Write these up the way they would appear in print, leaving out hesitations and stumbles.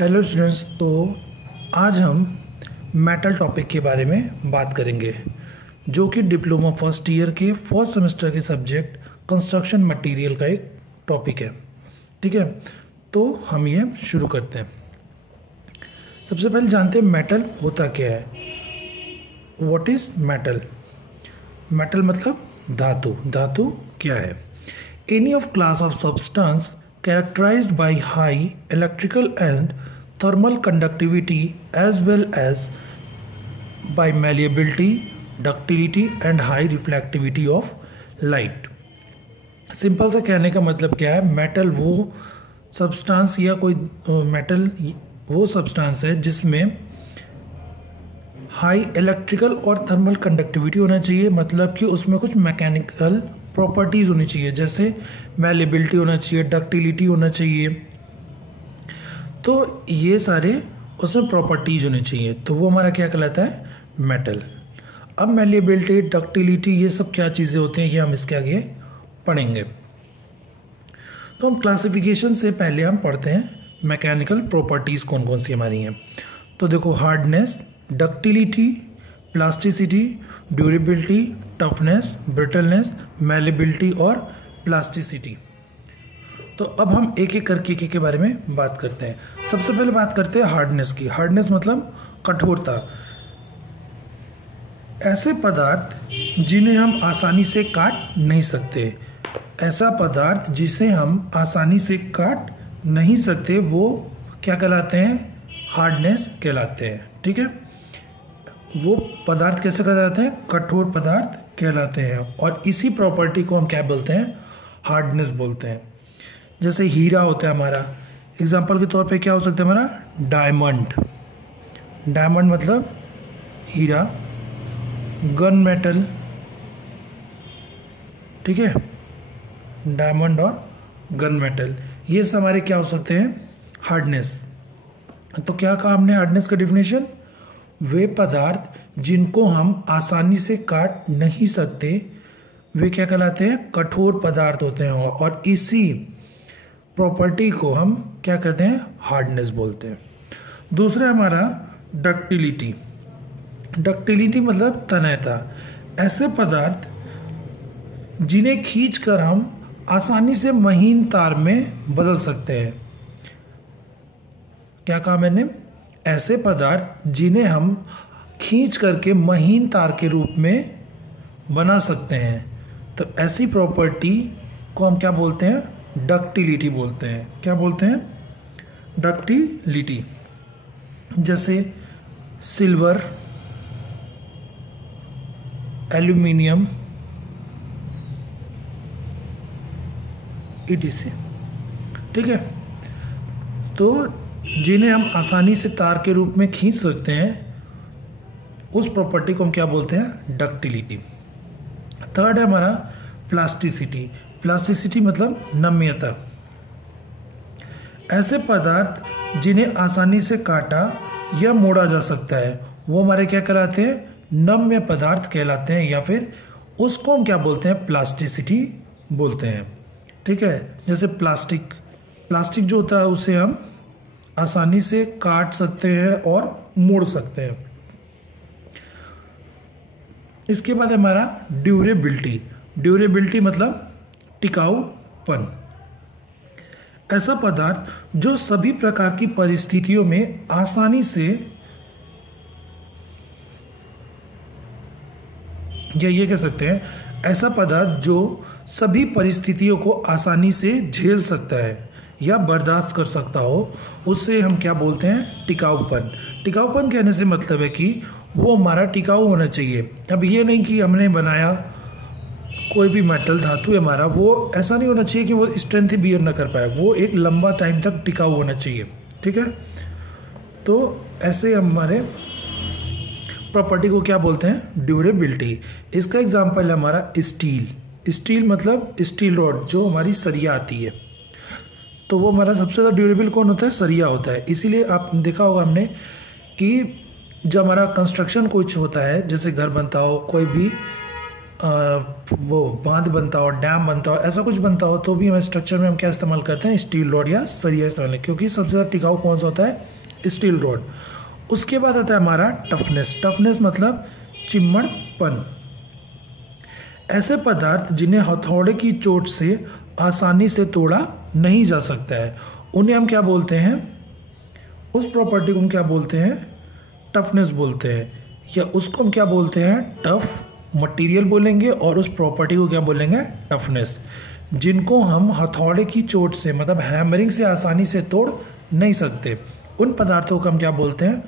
Hello students. तो आज हम मेटल टॉपिक के बारे में बात करेंगे, जो कि डिप्लोमा फर्स्ट ईयर के फर्स्ट सेमेस्टर के सब्जेक्ट कंस्ट्रक्शन मटेरियल का एक टॉपिक है। ठीक है, तो हम ये शुरू करते हैं। सबसे पहले जानते हैं मेटल होता क्या है। What is metal? मेटल मतलब धातु। धातु क्या है? Any of class of substance characterized by high electrical and thermal conductivity as well as by malleability, ductility and high reflectivity of light। Simple से कहने का मतलब क्या है? मेटल वो सब्सटेंस या कोई मेटल वो सब्सटेंस है जिसमें हाई इलेक्ट्रिकल और थर्मल कंडक्टिविटी होना चाहिए, मतलब कि उसमें कुछ मैकेनिकल प्रॉपर्टीज़ होनी चाहिए, जैसे मैलेबिलिटी होना चाहिए, डक्टिलिटी होना चाहिए। तो ये सारे उसमें प्रॉपर्टीज़ होनी चाहिए, तो वो हमारा क्या कहलाता है? मेटल। अब मैलेबिलिटी, डक्टिलिटी, ये सब क्या चीज़ें होती हैं, ये हम इसके आगे पढ़ेंगे। तो हम क्लासिफिकेशन से पहले हम पढ़ते हैं मैकेनिकल प्रॉपर्टीज़ कौन कौन सी हमारी हैं। तो देखो, hardness, ductility, plasticity, durability, toughness, brittleness, malleability और प्लास्टिसिटी। तो अब हम एक एक करके के बारे में बात करते हैं। सबसे पहले बात करते हैं हार्डनेस की। हार्डनेस मतलब कठोरता। ऐसे पदार्थ जिन्हें हम आसानी से काट नहीं सकते, ऐसा पदार्थ जिसे हम आसानी से काट नहीं सकते, वो क्या कहलाते हैं? हार्डनेस कहलाते हैं। ठीक है, वो पदार्थ कैसे कहलाते हैं? कठोर पदार्थ कहलाते हैं। और इसी प्रॉपर्टी को हम क्या बोलते हैं? हार्डनेस बोलते हैं। जैसे हीरा होता है हमारा, एग्जांपल के तौर पे क्या हो सकता है हमारा? डायमंड। डायमंड मतलब हीरा। गन मेटल, ठीक है, डायमंड और गन मेटल, ये सब हमारे क्या हो सकते हैं? हार्डनेस। तो क्या कहा हमने हार्डनेस का डिफिनेशन? वे पदार्थ जिनको हम आसानी से काट नहीं सकते, वे क्या कहलाते हैं? कठोर पदार्थ होते हैं। और इसी प्रॉपर्टी को हम क्या कहते हैं? हार्डनेस बोलते हैं। दूसरा हमारा डक्टिलिटी। डक्टिलिटी मतलब तन्यता। ऐसे पदार्थ जिन्हें खींचकर हम आसानी से महीन तार में बदल सकते हैं। क्या कहा मैंने? ऐसे पदार्थ जिन्हें हम खींच करके महीन तार के रूप में बना सकते हैं, तो ऐसी प्रॉपर्टी को हम क्या बोलते हैं? डक्टिलिटी बोलते हैं। क्या बोलते हैं? डक्टिलिटी। जैसे सिल्वर, एल्यूमिनियम, etc। ठीक है, तो जिन्हें हम आसानी से तार के रूप में खींच सकते हैं, उस प्रॉपर्टी को हम क्या बोलते हैं? डक्टिलिटी। थर्ड है हमारा प्लास्टिसिटी। प्लास्टिसिटी मतलब नम्यता। ऐसे पदार्थ जिन्हें आसानी से काटा या मोड़ा जा सकता है, वो हमारे क्या कहलाते हैं? नम्य पदार्थ कहलाते हैं, या फिर उसको हम क्या बोलते हैं? प्लास्टिसिटी बोलते हैं। ठीक है, जैसे प्लास्टिक। प्लास्टिक जो होता है उसे हम आसानी से काट सकते हैं और मोड़ सकते हैं। इसके बाद हमारा ड्यूरेबिलिटी। ड्यूरेबिलिटी मतलब टिकाऊपन। ऐसा पदार्थ जो सभी प्रकार की परिस्थितियों में आसानी से, या ये कह सकते हैं, ऐसा पदार्थ जो सभी परिस्थितियों को आसानी से झेल सकता है या बर्दाश्त कर सकता हो, उससे हम क्या बोलते हैं? टिकाऊपन। टिकाऊपन कहने से मतलब है कि वो हमारा टिकाऊ होना चाहिए। अब ये नहीं कि हमने बनाया कोई भी मेटल, धातु है हमारा, वो ऐसा नहीं होना चाहिए कि वो स्ट्रेंथ बियर ना कर पाए, वो एक लंबा टाइम तक टिकाऊ होना चाहिए। ठीक है, तो ऐसे हमारे प्रॉपर्टी को क्या बोलते हैं? ड्यूरेबिलिटी। इसका एग्जाम्पल है हमारा स्टील। स्टील मतलब स्टील रॉड, जो हमारी सरिया आती है, तो वो हमारा सबसे ज़्यादा ड्यूरेबल कौन होता है? सरिया होता है। इसीलिए आप देखा होगा हमने कि जब हमारा कंस्ट्रक्शन कुछ होता है, जैसे घर बनता हो, कोई भी वो बांध बनता हो, डैम बनता हो, ऐसा कुछ बनता हो, तो भी हमें स्ट्रक्चर में हम क्या इस्तेमाल करते हैं, स्टील रॉड या सरिया इस्तेमाल, क्योंकि सबसे ज़्यादा टिकाऊ कौन सा होता है, स्टील रॉड। उसके बाद आता है हमारा टफनेस। टफनेस मतलब चिम्मड़पन। ऐसे पदार्थ जिन्हें हथौड़े की चोट से आसानी से तोड़ा नहीं जा सकता है, उन्हें हम क्या बोलते हैं, उस प्रॉपर्टी को हम क्या बोलते हैं, टफनेस बोलते हैं, या उसको हम क्या बोलते हैं, टफ मटेरियल बोलेंगे, और उस प्रॉपर्टी को क्या बोलेंगे, टफनेस। जिनको हम हथौड़े की चोट से मतलब हैमरिंग से आसानी से तोड़ नहीं सकते, उन पदार्थों को हम क्या बोलते हैं,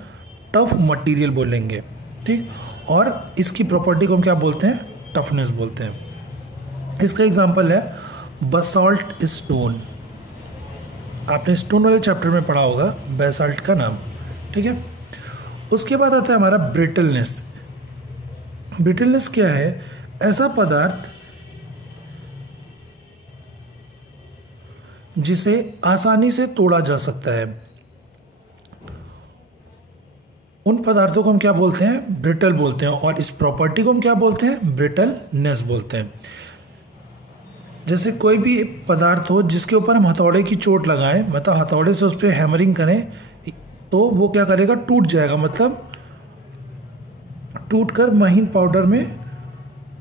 टफ मटेरियल बोलेंगे। ठीक, और इसकी प्रॉपर्टी को हम क्या बोलते हैं, टफनेस बोलते हैं। इसका एग्जांपल है बसाल्ट स्टोन। आपने स्टोन वाले चैप्टर में पढ़ा होगा बेसाल्ट का नाम। ठीक है, उसके बाद आता है हमारा ब्रिटलनेस। ब्रिटलनेस क्या है, ऐसा पदार्थ जिसे आसानी से तोड़ा जा सकता है, उन पदार्थों को हम क्या बोलते हैं, ब्रिटल बोलते हैं, और इस प्रॉपर्टी को हम क्या बोलते हैं, ब्रिटलनेस बोलते हैं। जैसे कोई भी पदार्थ हो जिसके ऊपर हम हथौड़े की चोट लगाएं, मतलब हथौड़े से उस पर हैमरिंग करें, तो वो क्या करेगा, टूट जाएगा, मतलब टूटकर महीन पाउडर में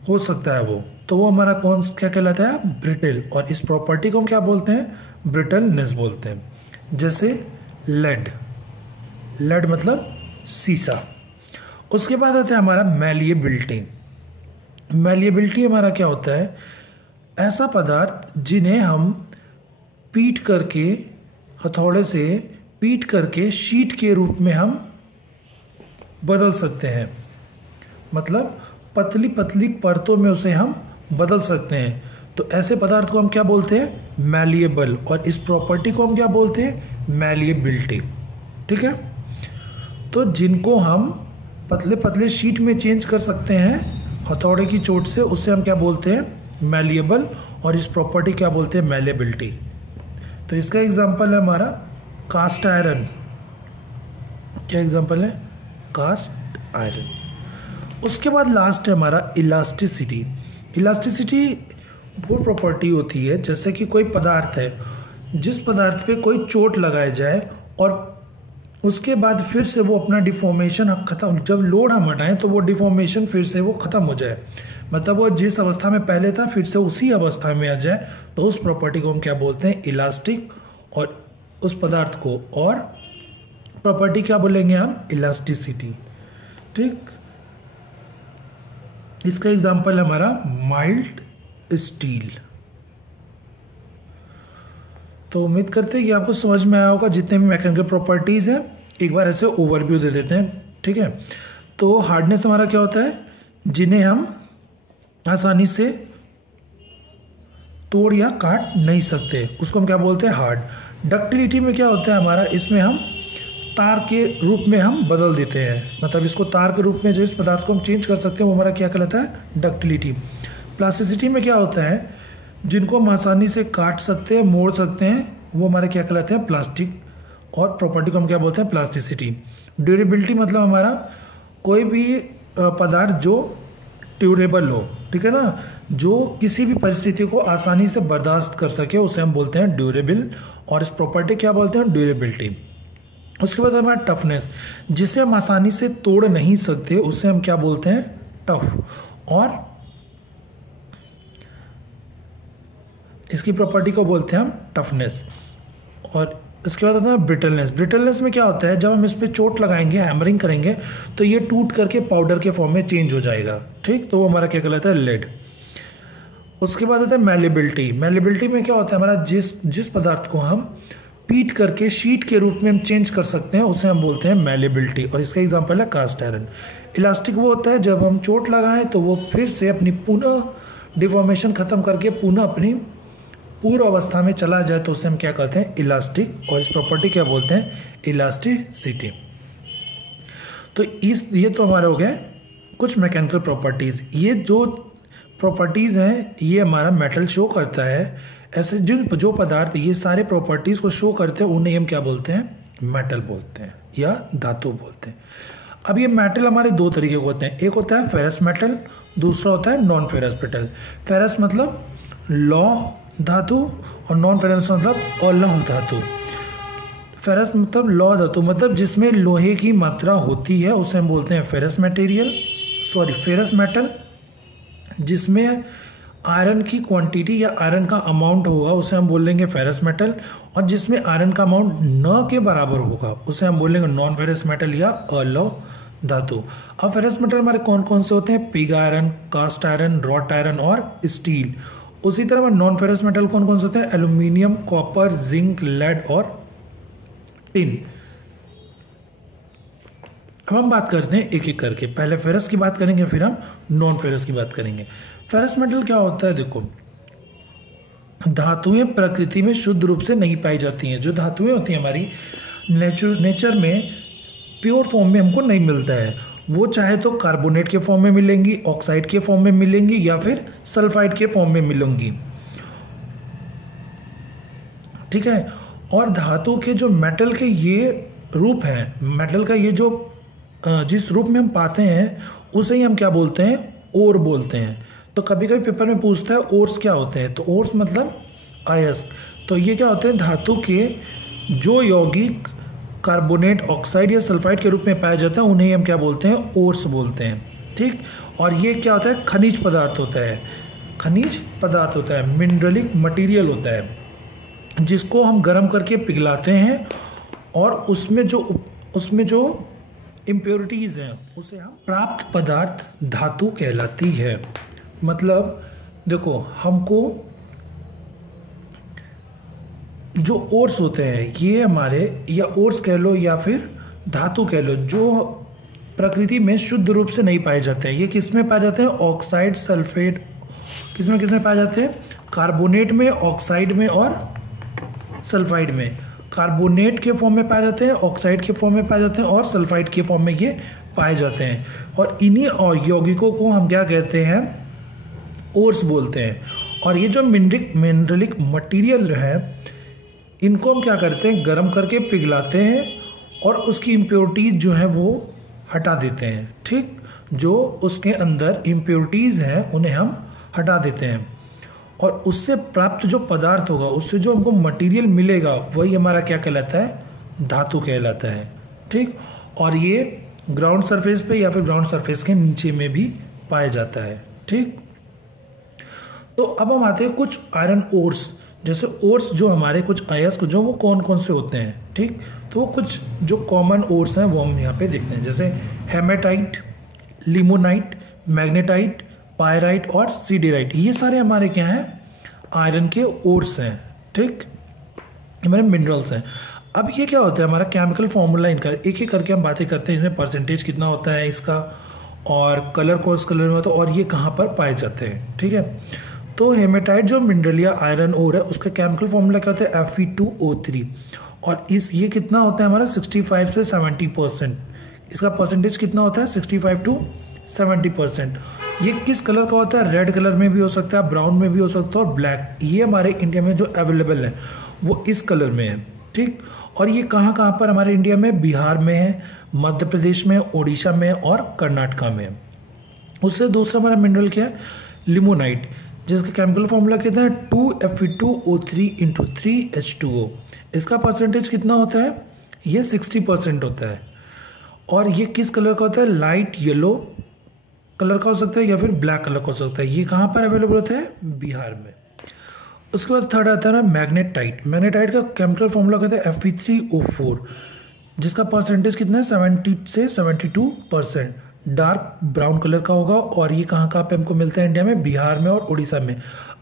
हो सकता है वो, तो वो हमारा कौन क्या कहलाता है, ब्रिटल, और इस प्रॉपर्टी को हम क्या बोलते हैं, ब्रिटलनेस बोलते हैं। जैसे लेड, लेड मतलब सीसा। उसके बाद आता है हमारा मैलिएबिलिटी। मैलिएबिलिटी हमारा क्या होता है, ऐसा पदार्थ जिन्हें हम पीट करके, हथौड़े से पीट करके शीट के रूप में हम बदल सकते हैं, मतलब पतली पतली परतों में उसे हम बदल सकते हैं। तो ऐसे पदार्थ को हम क्या बोलते हैं, मैलिएबल, और इस प्रॉपर्टी को हम क्या बोलते हैं, मैलिएबिलिटी। ठीक है, तो जिनको हम पतले पतले शीट में चेंज कर सकते हैं हथौड़े की चोट से, उससे हम क्या बोलते हैं, मैलिएबल, और इस प्रॉपर्टी क्या बोलते हैं, मैलिएबिलिटी। तो इसका एग्जांपल है हमारा कास्ट आयरन। क्या एग्जांपल है, कास्ट आयरन। उसके बाद लास्ट है हमारा इलास्टिसिटी। इलास्टिसिटी वो प्रॉपर्टी होती है, जैसे कि कोई पदार्थ है, जिस पदार्थ पे कोई चोट लगाई जाए और उसके बाद फिर से वो अपना डिफॉर्मेशन खत्म, जब लोड हम हटाएं तो वो डिफॉर्मेशन फिर से वो खत्म हो जाए, मतलब वो जिस अवस्था में पहले था फिर से उसी अवस्था में आ जाए, तो उस प्रॉपर्टी को हम क्या बोलते हैं, इलास्टिक, और उस पदार्थ को, और प्रॉपर्टी क्या बोलेंगे हम, इलास्टिसिटी। ठीक, इसका एग्जांपल है हमारा माइल्ड स्टील। तो उम्मीद करते हैं कि आपको समझ में आया होगा जितने भी मैकेनिकल प्रॉपर्टीज हैं। एक बार ऐसे ओवरव्यू दे देते हैं। ठीक है, तो हार्डनेस हमारा क्या होता है, जिन्हें हम आसानी से तोड़ या काट नहीं सकते, उसको हम क्या बोलते हैं, हार्ड। डक्टिलिटी में क्या होता है हमारा, इसमें हम तार के रूप में हम बदल देते हैं, मतलब इसको तार के रूप में जो इस पदार्थ को हम चेंज कर सकते हैं, वो हमारा क्या कहलाता है, डक्टिलिटी। प्लास्टिसिटी में क्या होता है, जिनको हम आसानी से काट सकते हैं, मोड़ सकते हैं, वो हमारे क्या कहलाते हैं, प्लास्टिक, और प्रॉपर्टी को हम क्या बोलते हैं, प्लास्टिसिटी। ड्यूरेबिलिटी मतलब हमारा कोई भी पदार्थ जो ड्यूरेबल हो, ठीक है ना, जो किसी भी परिस्थिति को आसानी से बर्दाश्त कर सके, उसे हम बोलते हैं ड्यूरेबल, और इस प्रॉपर्टी क्या बोलते हैं, ड्यूरेबिलिटी। उसके बाद हमारा टफनेस, जिसे हम आसानी से तोड़ नहीं सकते, उसे हम क्या बोलते हैं, टफ, और इसकी प्रॉपर्टी को बोलते हैं हम टफनेस। और इसके बाद आता है ब्रिटलनेस। ब्रिटलनेस में क्या होता है, जब हम इस पर चोट लगाएंगे, हैमरिंग करेंगे, तो ये टूट करके पाउडर के फॉर्म में चेंज हो जाएगा। ठीक, तो वो हमारा क्या कहलाता है, लेड। उसके बाद आता है मैलिएबिलिटी। मैलिएबिलिटी में क्या होता है, हमारा जिस पदार्थ को हम पीट करके शीट के रूप में हम चेंज कर सकते हैं, उसे हम बोलते हैं मैलिएबिलिटी, और इसका एग्जांपल है कास्ट आयरन। इलास्टिक वो होता है जब हम चोट लगाएं तो वो फिर से अपनी पुनः डिफॉर्मेशन खत्म करके पुनः अपनी पूर्व अवस्था में चला जाए, तो उसे हम क्या कहते हैं, इलास्टिक, और इस प्रॉपर्टी क्या बोलते हैं, इलास्टिसिटी। तो ये तो हमारे हो गए कुछ मैकेनिकल प्रॉपर्टीज। ये जो प्रॉपर्टीज हैं ये हमारा मेटल शो करता है। ऐसे जो पदार्थ ये सारे प्रॉपर्टीज को शो करते हैं, उन्हें हम क्या बोलते हैं, मेटल बोलते हैं या धातु बोलते हैं। अब ये मेटल हमारे दो तरीके के होते हैं, एक होता है फेरस मेटल दूसरा होता है नॉन फेरस मेटल। फेरस मतलब लौह धातु और नॉन फेरस मतलब अलौह धातु। फेरस मतलब लौह धातु मतलब जिसमें लोहे की मात्रा होती है उसे हम बोलते हैं फेरस मेटल। जिसमें आयरन की क्वांटिटी या आयरन का अमाउंट होगा उसे हम बोलेंगे फेरस मेटल, और जिसमें आयरन का अमाउंट न के बराबर होगा उसे हम बोलेंगे नॉन फेरस मेटल या अलौह धातु। अब फेरस मेटल हमारे कौन कौन से होते हैं? Pig iron, cast iron, wrought iron और स्टील। उसी तरह नॉन फेरस मेटल कौन कौन से होते हैं? एल्यूमिनियम, कॉपर, जिंक, लेड और टिन। अब हम बात करते हैं एक एक करके। पहले फेरस की बात करेंगे, फिर हम नॉन फेरस की बात करेंगे। फेरस मेटल क्या होता है? देखो, धातुएं प्रकृति में शुद्ध रूप से नहीं पाई जाती हैं। जो धातुएं होती हैं हमारी नेचर में प्योर फॉर्म में हमको नहीं मिलता है। वो चाहे तो कार्बोनेट के फॉर्म में मिलेंगी, ऑक्साइड के फॉर्म में मिलेंगी या फिर सल्फाइड के फॉर्म में मिलेंगी, ठीक है। और धातु के जो मेटल के ये रूप हैं, मेटल का ये जो जिस रूप में हम पाते हैं उसे ही हम क्या बोलते हैं? ओर बोलते हैं। तो कभी कभी पेपर में पूछता है ओर्स क्या होते हैं, तो ओर्स मतलब अयस्क। तो ये क्या होते हैं? धातु के जो यौगिक कार्बोनेट, ऑक्साइड या सल्फाइड के रूप में पाए जाते हैं उन्हें हम क्या बोलते हैं? ओर्स बोलते हैं, ठीक। और ये क्या होता है? खनिज पदार्थ होता है, मिनरलिक मटीरियल होता है, जिसको हम गर्म करके पिघलाते हैं और उसमें जो इम्प्योरिटीज़ हैं उसे हम प्राप्त पदार्थ धातु कहलाती है। मतलब देखो, हमको जो ओर्स होते हैं ये हमारे, या ओर्स कह लो या फिर धातु कह लो, जो प्रकृति में शुद्ध रूप से नहीं पाए जाते हैं। ये किस में पाए जाते हैं? ऑक्साइड, सल्फेट, किस में पाए जाते हैं? कार्बोनेट में, ऑक्साइड में और सल्फाइड में। कार्बोनेट के फॉर्म में पाए जाते हैं, ऑक्साइड के फॉर्म में पाए जाते हैं और सल्फाइड के फॉर्म में ये पाए जाते हैं। और इन्हीं यौगिकों को हम क्या कहते हैं? ओर्स बोलते हैं। और ये जो मिनरलिक मटीरियल है इनको हम क्या करते हैं? गर्म करके पिघलाते हैं और उसकी इम्प्योरिटीज़ जो है वो हटा देते हैं, ठीक। जो उसके अंदर इम्प्योरिटीज़ हैं उन्हें हम हटा देते हैं और उससे प्राप्त जो पदार्थ होगा, उससे जो हमको मटेरियल मिलेगा वही हमारा क्या कहलाता है? धातु कहलाता है, ठीक। और ये ग्राउंड सरफेस पे या फिर ग्राउंड सरफेस के नीचे में भी पाया जाता है, ठीक। तो अब हम आते हैं कुछ आयरन ओर्स। जैसे ओर्स जो हमारे कुछ अयस्क जो वो कौन कौन से होते हैं, ठीक। तो वो कुछ जो कॉमन ओर्स हैं वो हम यहाँ पे देखते हैं, जैसे हेमेटाइट, लिमोनाइट, मैग्नेटाइट, पायराइट और सीडेराइट। ये सारे हमारे क्या हैं? आयरन के ओर्स हैं, ठीक, हमारे मिनरल्स हैं। अब ये क्या होता है? हमारा केमिकल फॉर्मूला इनका एक एक करके हम बातें करते हैं। इसमें परसेंटेज कितना होता है इसका, और कलर कौन कलर में होता है, और ये कहाँ पर पाए जाते हैं, ठीक है। तो हेमेटाइट जो मिनरल या आयरन ओर है उसका केमिकल फॉर्मूला क्या होता है? Fe2O3। और ये कितना होता है हमारा? 65 से 70%। इसका परसेंटेज कितना होता है? 65 to 70%। ये किस कलर का होता है? रेड कलर में भी हो सकता है, ब्राउन में भी हो सकता है और ब्लैक। ये हमारे इंडिया में जो अवेलेबल है वो इस कलर में है, ठीक। और ये कहाँ कहाँ पर हमारे इंडिया में? बिहार में है, मध्य प्रदेश में, उड़ीसा में और कर्नाटका में। उससे दूसरा हमारा मिनरल क्या है? लिमोनाइट, जिसका केमिकल फॉर्मूला कितना है? 2Fe2O3 × 3H2O। इसका परसेंटेज कितना होता है? ये 60% होता है। और ये किस कलर का होता है? लाइट येलो कलर का हो सकता है या फिर ब्लैक कलर का हो सकता है। ये कहाँ पर अवेलेबल होता है? बिहार में। उसके बाद थर्ड आता है ना मैग्नेटाइट। मैग्नेटाइट का केमिकल फॉर्मूला कहते हैं Fe3O4, जिसका परसेंटेज कितना है? 70 से 72%। डार्क ब्राउन कलर का होगा। और ये कहाँ कहाँ पे हमको मिलता है इंडिया में? बिहार में और उड़ीसा में।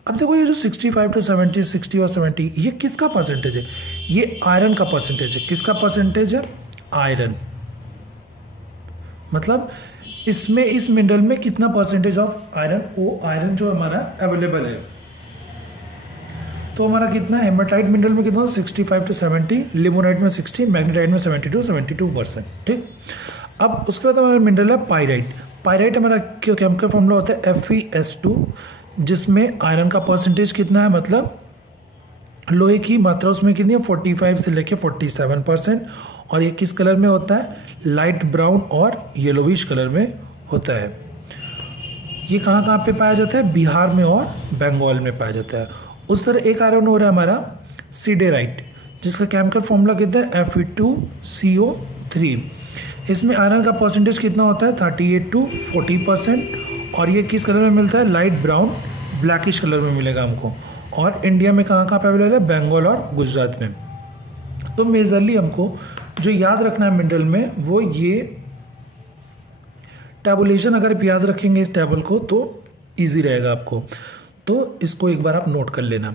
अब देखो ये जो 65 to 70, 60 और 70, ये किसका परसेंटेज है? ये आयरन का परसेंटेज है। किसका परसेंटेज है? आयरन। मतलब इसमें इस मिनरल में कितना परसेंटेज ऑफ आयरन? वो आयरन जो हमारा अवेलेबल है। तो हमारा कितना? हेमेटाइट मिनरल में कितना? 65 to 70, लिमोनाइट में 60, मैग्नेटाइट में 70 to 72%, ठीक। अब उसके बाद हमारा मिनरल है पायराइट। पायराइट हमारा केमिकल फॉर्मूला होता है FeS2, जिसमें आयरन का परसेंटेज कितना है? मतलब लोहे की मात्रा उसमें कितनी है? 45 से लेकर 47%। और ये किस कलर में होता है? लाइट ब्राउन और येलोविश कलर में होता है। ये कहाँ कहाँ पे पाया जाता है, बिहार में और बंगाल में पाया जाता है। उस तरह एक आयरन ओर है हमारा सीडेराइट, जिसका केमिकल फॉर्मूला कितना है, Fe2CO3। इसमें आयरन का परसेंटेज कितना होता है, 38 to 40%। और ये किस कलर में मिलता है, लाइट ब्राउन ब्लैकिश कलर में मिलेगा हमको। और इंडिया में कहाँ कहाँ पे अवेलेबल है, बंगाल और गुजरात में। तो मेजरली हमको जो याद रखना है मिनरल में, वो ये टैबुलेशन अगर आप याद रखेंगे इस टेबल को तो इजी रहेगा आपको। तो इसको एक बार आप नोट कर लेना।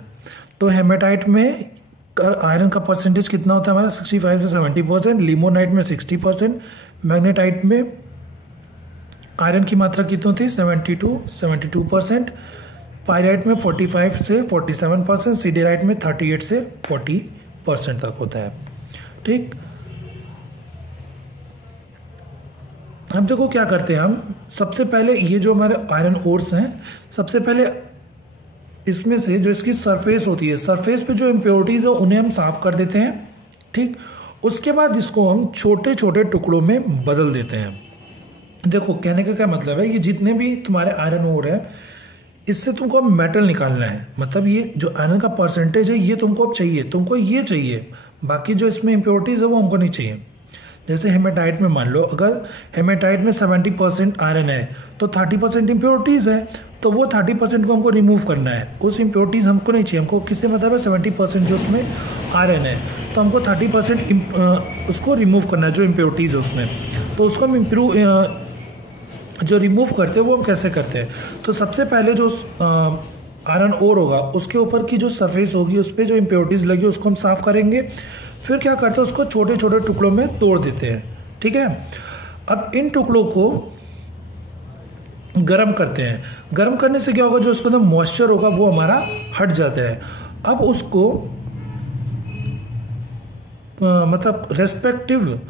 तो हेमेटाइट में आयरन का परसेंटेज कितना होता है हमारा, 65 से 70%। लिमोनाइट में 60%। मैग्नेटाइट में आयरन की मात्रा कितनी होती है, 70 to 72%। पायराइट में 45 से 47%। सीडेराइट में 38 से 40% तक होता है। ठीक, अब देखो क्या करते हैं हम। सबसे पहले ये जो हमारे आयरन ओर्स हैं, सबसे पहले इसमें से जो इसकी सरफेस होती है, सरफेस पे जो इम्प्योरिटीज़ है उन्हें हम साफ कर देते हैं। ठीक, उसके बाद इसको हम छोटे छोटे टुकड़ों में बदल देते हैं। देखो कहने का क्या मतलब है, ये जितने भी तुम्हारे आयरन ओर है, इससे तुमको अब मेटल निकालना है। मतलब ये जो आयरन का परसेंटेज है ये तुमको अब चाहिए, तुमको ये चाहिए। बाकी जो इसमें इम्प्योरिटीज़ है वो हमको नहीं चाहिए। जैसे हेमेटाइट में मान लो, अगर हेमेटाइट में 70% आयरन है तो 30% इम्प्योरिटीज़ है, तो वो 30% को हमको रिमूव करना है। उस इम्प्योरिटीज़ हमको नहीं चाहिए। हमको किससे मतलब है, 70% जो उसमें आयरन है, तो हमको 30% उसको रिमूव करना है जो इम्प्योरिटीज़ है उसमें। तो उसको हम जो रिमूव करते हैं वो हम कैसे करते हैं। तो सबसे पहले जो आयरन ओर होगा उसके ऊपर की जो सरफेस होगी उस पर जो इम्प्योरिटीज़ लगी उसको हम साफ़ करेंगे। फिर क्या करते हैं, उसको छोटे छोटे टुकड़ों में तोड़ देते हैं। ठीक है, अब इन टुकड़ों को गर्म करते हैं। गर्म करने से क्या होगा, जो उसके अंदर मॉइस्चर होगा वो हमारा हट जाता है। अब उसको मतलब रेस्पेक्टिव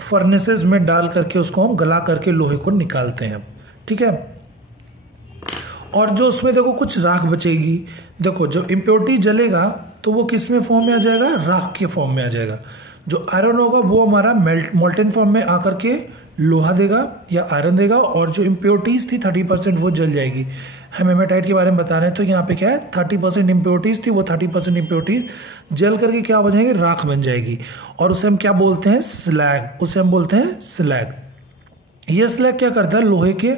फर्नेसेस में डाल करके उसको हम गला करके लोहे को निकालते हैं। ठीक है, और जो उसमें देखो कुछ राख बचेगी। देखो जब इम्प्योरिटी जलेगा तो वो किस में फॉर्म में आ जाएगा, राख के फॉर्म में आ जाएगा। जो आयरन होगा वो हमारा मोल्टेन फॉर्म में आकर के लोहा देगा या आयरन देगा, और जो इम्प्योरिटीज़ थी 30% वो जल जाएगी। हम हेमेटाइट के बारे में बता रहे हैं, तो यहाँ पे क्या है, 30% इम्प्योरिटीज़ थी, वो 30% इम्प्योरिटीज़ जल करके क्या बन जाएगी, राख बन जाएगी। और उसे हम क्या बोलते हैं, स्लैग। उसे हम बोलते हैं स्लैग। ये स्लैग क्या करता है, लोहे के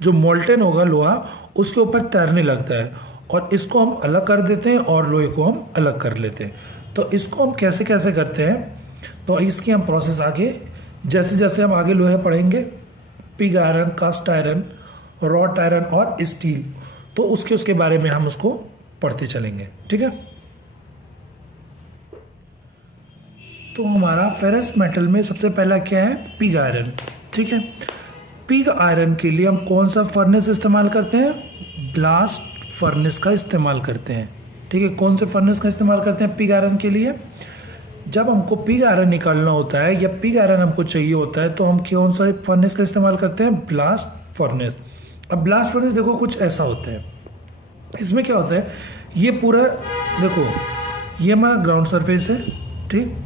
जो मोल्टेन होगा लोहा उसके ऊपर तैरने लगता है, और इसको हम अलग कर देते हैं और लोहे को हम अलग कर लेते हैं। तो इसको हम कैसे कैसे करते हैं, तो इसकी हम प्रोसेस आगे जैसे जैसे हम आगे लोहे पढ़ेंगे, pig iron, cast iron, wrought iron और स्टील, तो उसके बारे में हम उसको पढ़ते चलेंगे। ठीक है, तो हमारा फेरस मेटल में सबसे पहला क्या है, पिग आयरन। ठीक है, पिग आयरन के लिए हम कौन सा फर्नेस इस्तेमाल करते हैं, ब्लास्ट फर्नेस का इस्तेमाल करते हैं। ठीक है, कौन से फर्नेस का इस्तेमाल करते हैं पिग आयरन के लिए, जब हमको पिग आयरन निकालना होता है या पिग आयरन हमको चाहिए होता है तो हम कौन सा फर्नेस का इस्तेमाल करते हैं, ब्लास्ट फर्नेस। अब ब्लास्ट फर्नेस देखो कुछ ऐसा होता है। इसमें क्या होता है, ये पूरा देखो ये हमारा ग्राउंड सरफेस है। ठीक,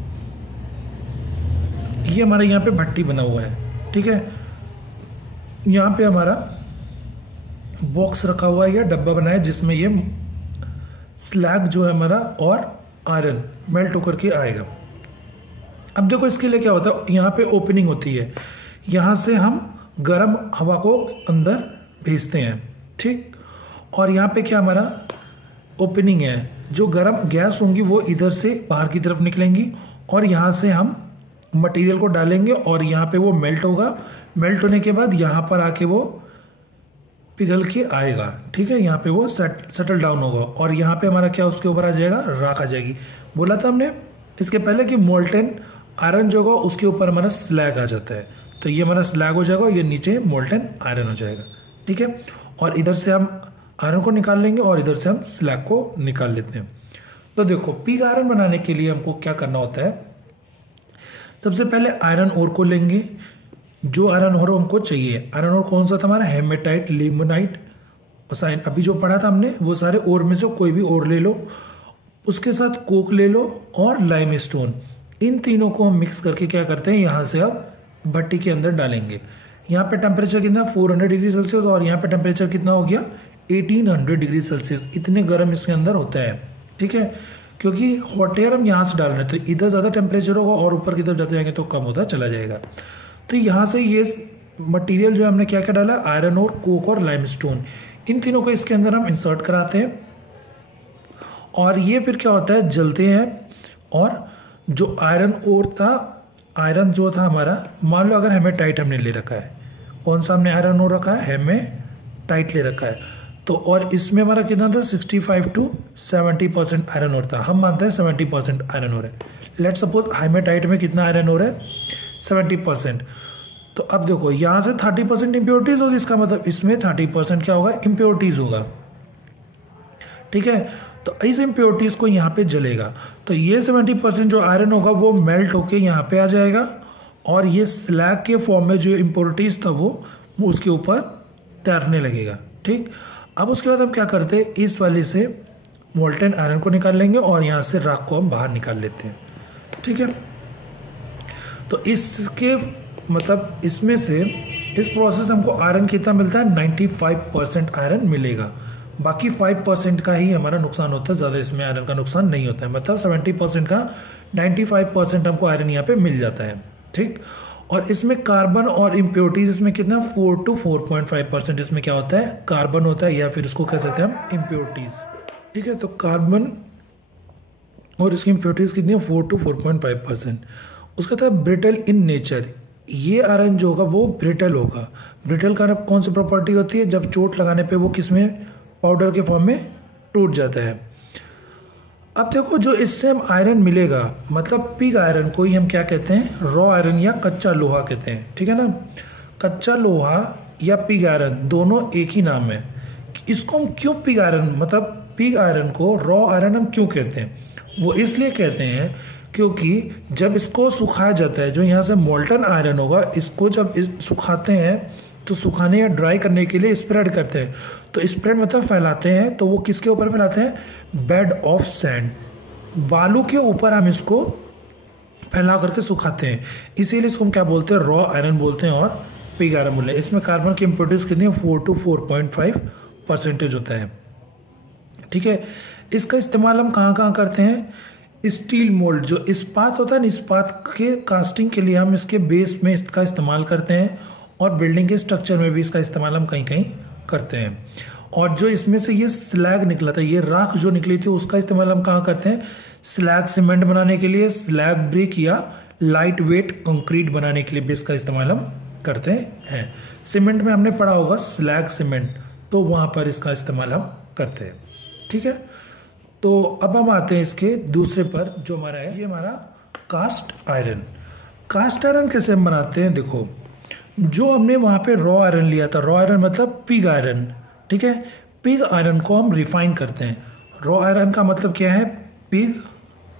ये हमारा यहाँ पे भट्टी बना हुआ है। ठीक है, यहाँ पे हमारा बॉक्स रखा हुआ है या डब्बा बना है जिसमें ये स्लैग जो है हमारा और आयरन मेल्ट होकर के आएगा। अब देखो इसके लिए क्या होता है, यहाँ पे ओपनिंग होती है, यहाँ से हम गर्म हवा को अंदर भेजते हैं। ठीक, और यहाँ पे क्या हमारा ओपनिंग है, जो गर्म गैस होंगी वो इधर से बाहर की तरफ निकलेंगी और यहाँ से हम मटेरियल को डालेंगे और यहाँ पे वो मेल्ट होगा। मेल्ट होने के बाद यहाँ पर आके वो पिघल के आएगा। ठीक है, यहाँ पे वो सेटल डाउन होगा और यहाँ पे हमारा क्या उसके ऊपर आ जाएगा, राख आ जाएगी। बोला था हमने इसके पहले कि मोल्टेन आयरन जो होगा उसके ऊपर हमारा स्लैग आ जाता है, तो ये हमारा स्लैग हो जाएगा, ये नीचे मोल्टेन आयरन हो जाएगा। ठीक है, और इधर से हम आयरन को निकाल लेंगे और इधर से हम स्लैग को निकाल लेते हैं। तो देखो पिग आयरन बनाने के लिए हमको क्या करना होता है, सबसे पहले आयरन ओर को लेंगे। जो आयरन ओर हमको चाहिए, आयरन ओर कौन सा था हमारा, हेमेटाइट, लिमोनाइट, साइन, अभी जो पढ़ा था हमने वो सारे ओर में से कोई भी ओर ले लो, उसके साथ कोक ले लो और लाइमस्टोन। इन तीनों को हम मिक्स करके क्या करते हैं, यहाँ से अब भट्टी के अंदर डालेंगे। यहाँ पे टेम्परेचर कितना 400 डिग्री सेल्सियस और यहाँ पे टेम्परेचर कितना हो गया 1800 डिग्री सेल्सियस। इतने गर्म इसके अंदर होता है, ठीक है, क्योंकि हॉट एयर हम यहाँ से डाल रहे हैं, तो इधर ज़्यादा टेम्परेचर होगा और ऊपर की तरफ जाते जाएंगे तो कम होता चला जाएगा। तो यहाँ से ये मटेरियल जो हमने क्या क्या डाला, आयरन और कोक और लाइमस्टोन, इन तीनों को इसके अंदर हम इंसर्ट कराते हैं और ये फिर क्या होता है, जलते हैं। और जो आयरन ओर था, आयरन जो था हमारा, मान लो अगर हेमेटाइट हमने ले रखा है, कौन सा हमने आयरन ओर रखा है, हेमेटाइट ले रखा है, तो और इसमें हमारा कितना था 65 to 70% आयरन ओर था। हम मानते हैं 70% आयरन ओर है। लेट्स सपोज हेमेटाइट में कितना आयरन ओर है 70%। तो अब देखो यहाँ से 30% इम्प्योरिटीज होगी, इसका मतलब इसमें 30% क्या होगा, इम्प्योरिटीज होगा, ठीक है। तो इस इम्प्योरिटीज को यहाँ पे जलेगा, तो ये 70% जो आयरन होगा वो मेल्ट होके यहाँ पे आ जाएगा और ये स्लैग के फॉर्म में जो इम्प्योरिटीज था वो उसके ऊपर तैरने लगेगा, ठीक। अब उसके बाद हम क्या करते हैं, इस वाले से मोल्टेन आयरन को निकाल लेंगे और यहाँ से राख को हम बाहर निकाल लेते हैं, ठीक है। तो इसके मतलब इसमें से इस प्रोसेस हमको आयरन कितना मिलता है, 95% आयरन मिलेगा। बाकी 5% का ही हमारा नुकसान होता है, ज़्यादा इसमें आयरन का नुकसान नहीं होता है। मतलब 70% का 95% हमको आयरन यहाँ पे मिल जाता है, ठीक। और इसमें कार्बन और इम्प्योरिटीज इसमें कितना 4 to 4.5% इसमें क्या होता है, कार्बन होता है, या फिर इसको कह सकते हैं हम इम्प्योरिटीज, ठीक है। तो कार्बन और इसकी इम्प्योरिटीज कितनी है 4 to 4.5%। उसका था ब्रिटल इन नेचर, ये आयरन जो होगा वो ब्रिटल होगा। ब्रिटल का कौन सी प्रॉपर्टी होती है, जब चोट लगाने पे वो किसमें, पाउडर के फॉर्म में टूट जाता है। अब देखो जो इससे हम आयरन मिलेगा, मतलब पिग आयरन को ही हम क्या कहते हैं, रॉ आयरन या कच्चा लोहा कहते हैं, ठीक है ना। कच्चा लोहा या पिग आयरन दोनों एक ही नाम है। इसको हम क्यों पिग आयरन, मतलब पिग आयरन को रॉ आयरन हम क्यों कहते हैं, वो इसलिए कहते हैं क्योंकि जब इसको सुखाया जाता है, जो यहाँ से मोल्टन आयरन होगा, इसको जब सुखाते हैं तो सुखाने या ड्राई करने के लिए स्प्रेड करते हैं। तो स्प्रेड मतलब फैलाते हैं, तो वो किसके ऊपर फैलाते हैं, बेड ऑफ सैंड, बालू के ऊपर हम इसको फैला करके सुखाते हैं। इसीलिए इसको हम क्या बोलते हैं, रॉ आयरन बोलते हैं और पिग आयरन बोलते हैं। इसमें कार्बन की इम्प्योरिटीज कितनी है 4 to 4.5% होता है, ठीक है। इसका इस्तेमाल हम कहाँ कहाँ करते हैं, स्टील मोल्ड, जो इस्पात होता है ना, इस्पात के कास्टिंग के लिए हम इसके बेस में इसका इस्तेमाल करते हैं और बिल्डिंग के स्ट्रक्चर में भी इसका इस्तेमाल हम कहीं कहीं करते हैं। और जो इसमें से ये स्लैग निकला था, ये राख जो निकली थी, उसका इस्तेमाल हम कहाँ करते हैं, स्लैग सीमेंट बनाने के लिए, स्लैग ब्रिक या लाइट वेट कंक्रीट बनाने के लिए भी इसका इस्तेमाल हम करते हैं। सीमेंट में हमने पढ़ा होगा स्लैग सीमेंट, तो वहाँ पर इसका इस्तेमाल हम करते हैं, ठीक है। तो अब हम आते हैं इसके दूसरे पर, जो हमारा है, ये हमारा कास्ट आयरन। कास्ट आयरन कैसे हम बनाते हैं, देखो जो हमने वहाँ पे रॉ आयरन लिया था, रॉ आयरन मतलब पिग आयरन, ठीक है। पिग आयरन को हम रिफाइन करते हैं। रॉ आयरन का मतलब क्या है, पिग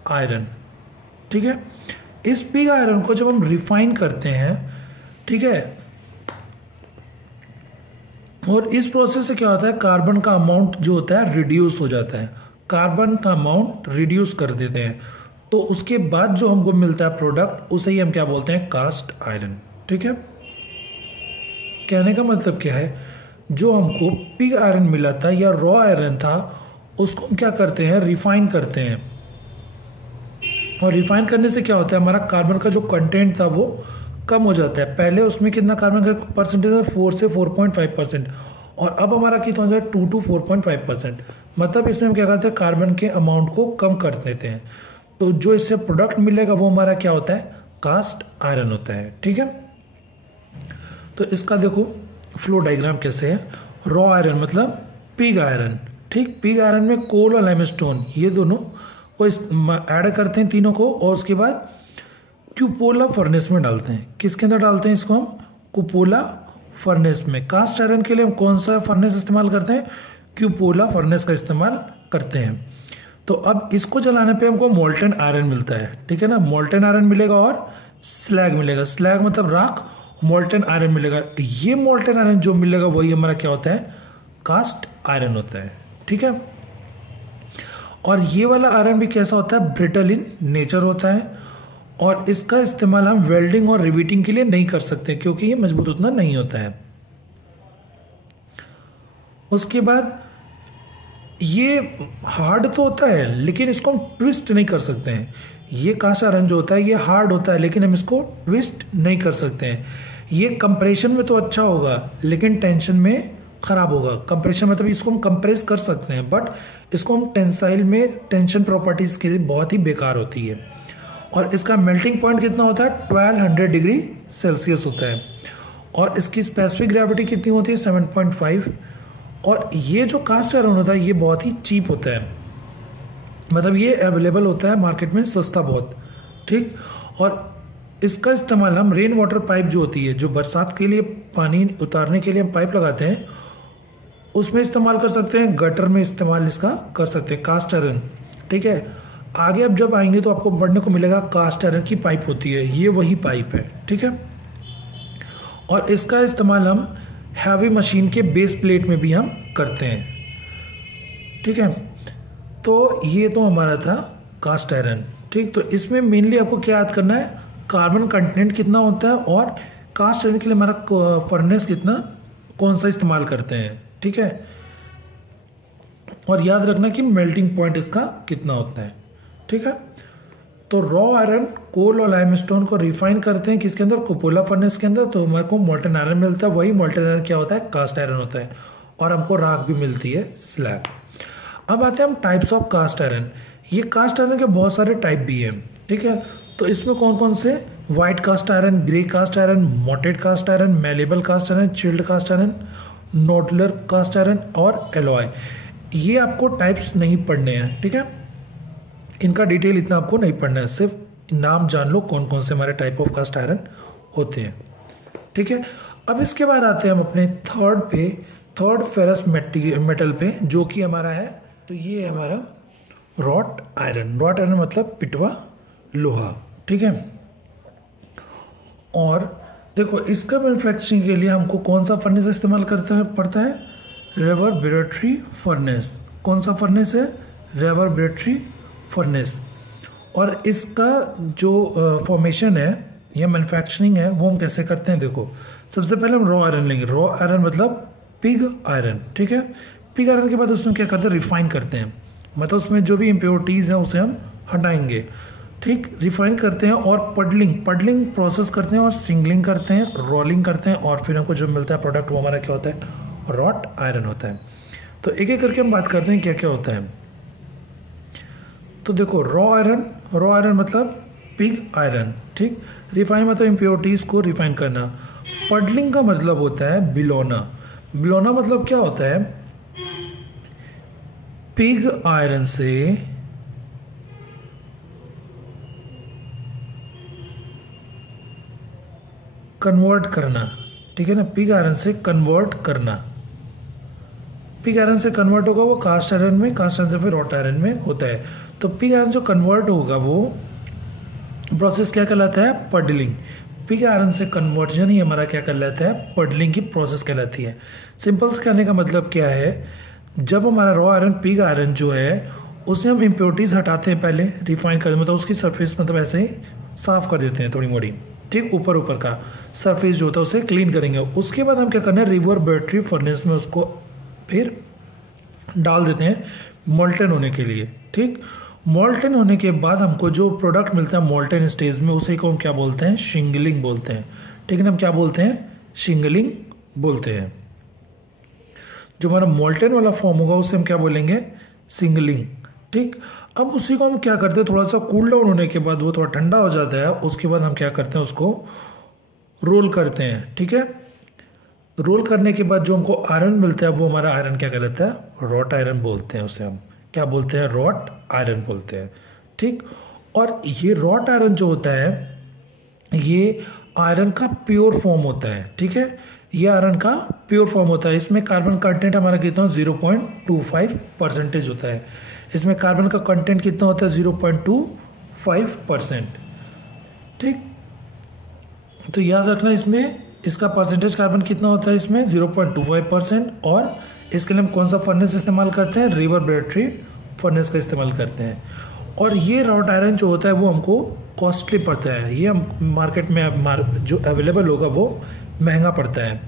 आयरन, ठीक है। इस पिग आयरन को जब हम रिफाइन करते हैं, ठीक है, और इस प्रोसेस से क्या होता है, कार्बन का अमाउंट जो होता है रिड्यूस हो जाता है, कार्बन का अमाउंट रिड्यूस कर देते हैं। तो उसके बाद जो हमको मिलता है प्रोडक्ट, उसे ही हम क्या बोलते हैं, कास्ट आयरन, ठीक है। कहने का मतलब क्या है, जो हमको पिग आयरन मिला था या रॉ आयरन था, उसको हम क्या करते हैं, रिफाइन करते हैं। और रिफाइन करने से क्या होता है, हमारा कार्बन का जो कंटेंट था वो कम हो जाता है। पहले उसमें कितना कार्बन का परसेंटेज था, 4 से 4.5%, और अब हमारा कितना हो जाए 2 to 4.5%। मतलब इसमें हम क्या करते हैं, कार्बन के अमाउंट को कम कर देते हैं। तो जो इससे प्रोडक्ट मिलेगा वो हमारा क्या होता है, कास्ट आयरन होता है, ठीक है। तो इसका देखो फ्लो डायग्राम कैसे है। रॉ आयरन मतलब पिग आयरन, ठीक। पिग आयरन में कोल और लाइमस्टोन ये दोनों को ऐड करते हैं तीनों को, और उसके बाद क्यूपोला फर्नेस में डालते हैं। किसके अंदर डालते हैं इसको, हम कुपोला फर्नेस में। कास्ट आयरन के लिए हम कौन सा फर्नेस इस्तेमाल करते हैं, क्यूपोला फर्नेस का इस्तेमाल करते हैं। तो अब इसको जलाने पे हमको मोल्टेन आयरन मिलता है, ठीक है ना। मोल्टेन आयरन मिलेगा और स्लैग मिलेगा, स्लैग मतलब राख, मोल्टेन आयरन मिलेगा। ये मोल्टेन आयरन जो मिलेगा वही हमारा क्या होता है, कास्ट आयरन होता है, ठीक है। और ये वाला आयरन भी कैसा होता है, ब्रिटल इन नेचर होता है। और इसका इस्तेमाल हम वेल्डिंग और रिवीटिंग के लिए नहीं कर सकते क्योंकि ये मजबूत उतना नहीं होता है। उसके बाद ये हार्ड तो होता है लेकिन इसको हम ट्विस्ट नहीं कर सकते हैं। ये कास्ट आयरन जो होता है ये हार्ड होता है लेकिन हम इसको ट्विस्ट नहीं कर सकते हैं। ये कंप्रेशन में तो अच्छा होगा लेकिन टेंशन में ख़राब होगा। कंप्रेशन मतलब इसको हम कंप्रेस कर सकते हैं बट इसको हम टेंसाइल में टेंशन प्रॉपर्टीज़ के लिए बहुत ही बेकार होती है। और इसका मेल्टिंग पॉइंट कितना होता है 1200 डिग्री सेल्सियस होता है। और इसकी स्पेसिफिक ग्रेविटी कितनी होती है 7.5। और ये जो कास्ट आयरन होता है ये बहुत ही चीप होता है, मतलब ये अवेलेबल होता है मार्केट में सस्ता बहुत, ठीक। और इसका इस्तेमाल हम रेन वाटर पाइप जो होती है, जो बरसात के लिए पानी उतारने के लिए हम पाइप लगाते हैं, उसमें इस्तेमाल कर सकते हैं। गटर में इस्तेमाल इसका कर सकते हैं कास्ट आयरन, ठीक है। आगे अब जब आएंगे तो आपको पढ़ने को मिलेगा कास्ट आयरन की पाइप होती है, ये वही पाइप है, ठीक है। और इसका इस्तेमाल हम हैवी मशीन के बेस प्लेट में भी हम करते हैं, ठीक है। तो ये तो हमारा था कास्ट आयरन, ठीक। तो इसमें मेनली आपको क्या याद करना है, कार्बन कंटेंट कितना होता है और कास्ट आयरन के लिए हमारा फर्नेस कितना, कौन सा इस्तेमाल करते हैं, ठीक है। और याद रखना कि मेल्टिंग पॉइंट इसका कितना होता है, ठीक है। तो रॉ आयरन कोल और लाइमस्टोन को रिफाइन करते हैं किसके अंदर, कुपोला फर्नेस के अंदर, तो हमारे को मोल्टन आयरन मिलता है। वही मोल्टन आयरन क्या होता है, कास्ट आयरन होता है। और हमको राख भी मिलती है, स्लैग। अब आते हैं हम टाइप्स ऑफ कास्ट आयरन। ये कास्ट आयरन के बहुत सारे टाइप भी हैं, ठीक है। तो इसमें कौन कौन से, white cast iron, grey cast iron, mottled cast iron, malleable cast iron, chilled cast iron, nodular cast iron और एलॉय। ये आपको टाइप्स नहीं पढ़ने हैं, ठीक है। इनका डिटेल इतना आपको नहीं पढ़ना है, सिर्फ नाम जान लो कौन कौन से हमारे टाइप ऑफ कास्ट आयरन होते हैं, ठीक है। अब इसके बाद आते हैं हम अपने थर्ड फेरस मेटल पे, जो कि हमारा है, तो ये है हमारा रॉट आयरन। रॉट आयरन मतलब पिटवा लोहा, ठीक है। और देखो इसका मैन्युफैक्चरिंग के लिए हमको कौन सा फर्नेस इस्तेमाल पड़ता है, रेवर्बरेटरी फर्नेस। कौन सा फर्नेस है, रेवर्बरेटरी फर्नेस। और इसका जो फॉर्मेशन है या मैन्युफैक्चरिंग है वो हम कैसे करते हैं, देखो सबसे पहले हम रॉ आयरन लेंगे। रॉ आयरन मतलब पिग आयरन, ठीक है। पिग आयरन के बाद उसमें क्या करते हैं, रिफाइन करते हैं, मतलब उसमें जो भी इम्प्योरिटीज़ हैं उसे हम हटाएंगे, ठीक। रिफाइन करते हैं और पडलिंग प्रोसेस करते हैं और सिंगलिंग करते हैं, रोलिंग करते हैं, और फिर हमको जो मिलता है प्रोडक्ट वो हमारा क्या होता है, रॉट आयरन होता है। तो एक एक करके हम बात करते हैं क्या क्या होता है। तो देखो रॉ आयरन मतलब पिग आयरन, ठीक। रिफाइन मतलब इम्प्योरिटीज़ को रिफाइन करना। पडलिंग का मतलब होता है बिलोना। बिलोना मतलब क्या होता है, पिग आयरन से कन्वर्ट करना, ठीक है ना। पिग आयरन से कन्वर्ट करना, पिग आयरन से कन्वर्ट होगा वो कास्ट आयरन में, कास्ट आयरन से फिर रॉट आयरन में होता है। तो पिग आयरन जो कन्वर्ट होगा वो प्रोसेस क्या कहलाता है, पडलिंग। पिग आयरन से कन्वर्जन ही हमारा क्या कहलाता है, पडलिंग की प्रोसेस कहलाती है। सिंपल से कहने का मतलब क्या है, जब हमारा रॉ आयरन पिग आयरन जो है उसमें हम इम्प्योरिटीज़ हटाते हैं पहले, रिफाइन करते हैं, मतलब उसकी सरफेस मतलब ऐसे ही साफ़ कर देते हैं थोड़ी मोड़ी, ठीक। ऊपर का सरफेस जो होता है उसे क्लीन करेंगे। उसके बाद हम क्या करना है, रेवर्बरेटरी फर्नेस में उसको फिर डाल देते हैं मोल्टन होने के लिए, ठीक। मोल्टन होने के बाद हमको जो प्रोडक्ट मिलता है मोल्टन स्टेज में, उसे को हम क्या बोलते हैं, शिंगलिंग बोलते हैं, ठीक है ना। हम क्या बोलते हैं, शिंगलिंग बोलते हैं। जो हमारा मोल्टन वाला फॉर्म होगा उसे हम क्या बोलेंगे, सिंगलिंग, ठीक। अब उसी को हम क्या करते हैं, थोड़ा सा कूल डाउन होने के बाद वो थोड़ा ठंडा हो जाता है, उसके बाद हम क्या करते हैं, उसको रोल करते हैं, ठीक है। रोल करने के बाद जो हमको आयरन मिलता है वो हमारा आयरन क्या कहलाता है, रॉट आयरन बोलते हैं। उसे हम क्या बोलते हैं, रॉट आयरन बोलते हैं, ठीक। और ये रॉट आयरन जो होता है ये आयरन का प्योर फॉर्म होता है, ठीक है। ये आयरन का प्योर फॉर्म होता है। इसमें कार्बन कंटेंट हमारा कितना 0.25% होता है। इसमें कार्बन का कंटेंट कितना होता है 0.25%, ठीक। तो याद रखना इसमें इसका परसेंटेज कार्बन कितना होता है, इसमें 0.25%। और इसके लिए हम कौन सा फर्नेस इस्तेमाल करते हैं, रेवर्बरेटरी फर्नेस का इस्तेमाल करते हैं। और ये रॉट आयरन जो होता है वो हमको कॉस्टली पड़ता है, ये हम मार्केट में जो अवेलेबल होगा वो महंगा पड़ता है।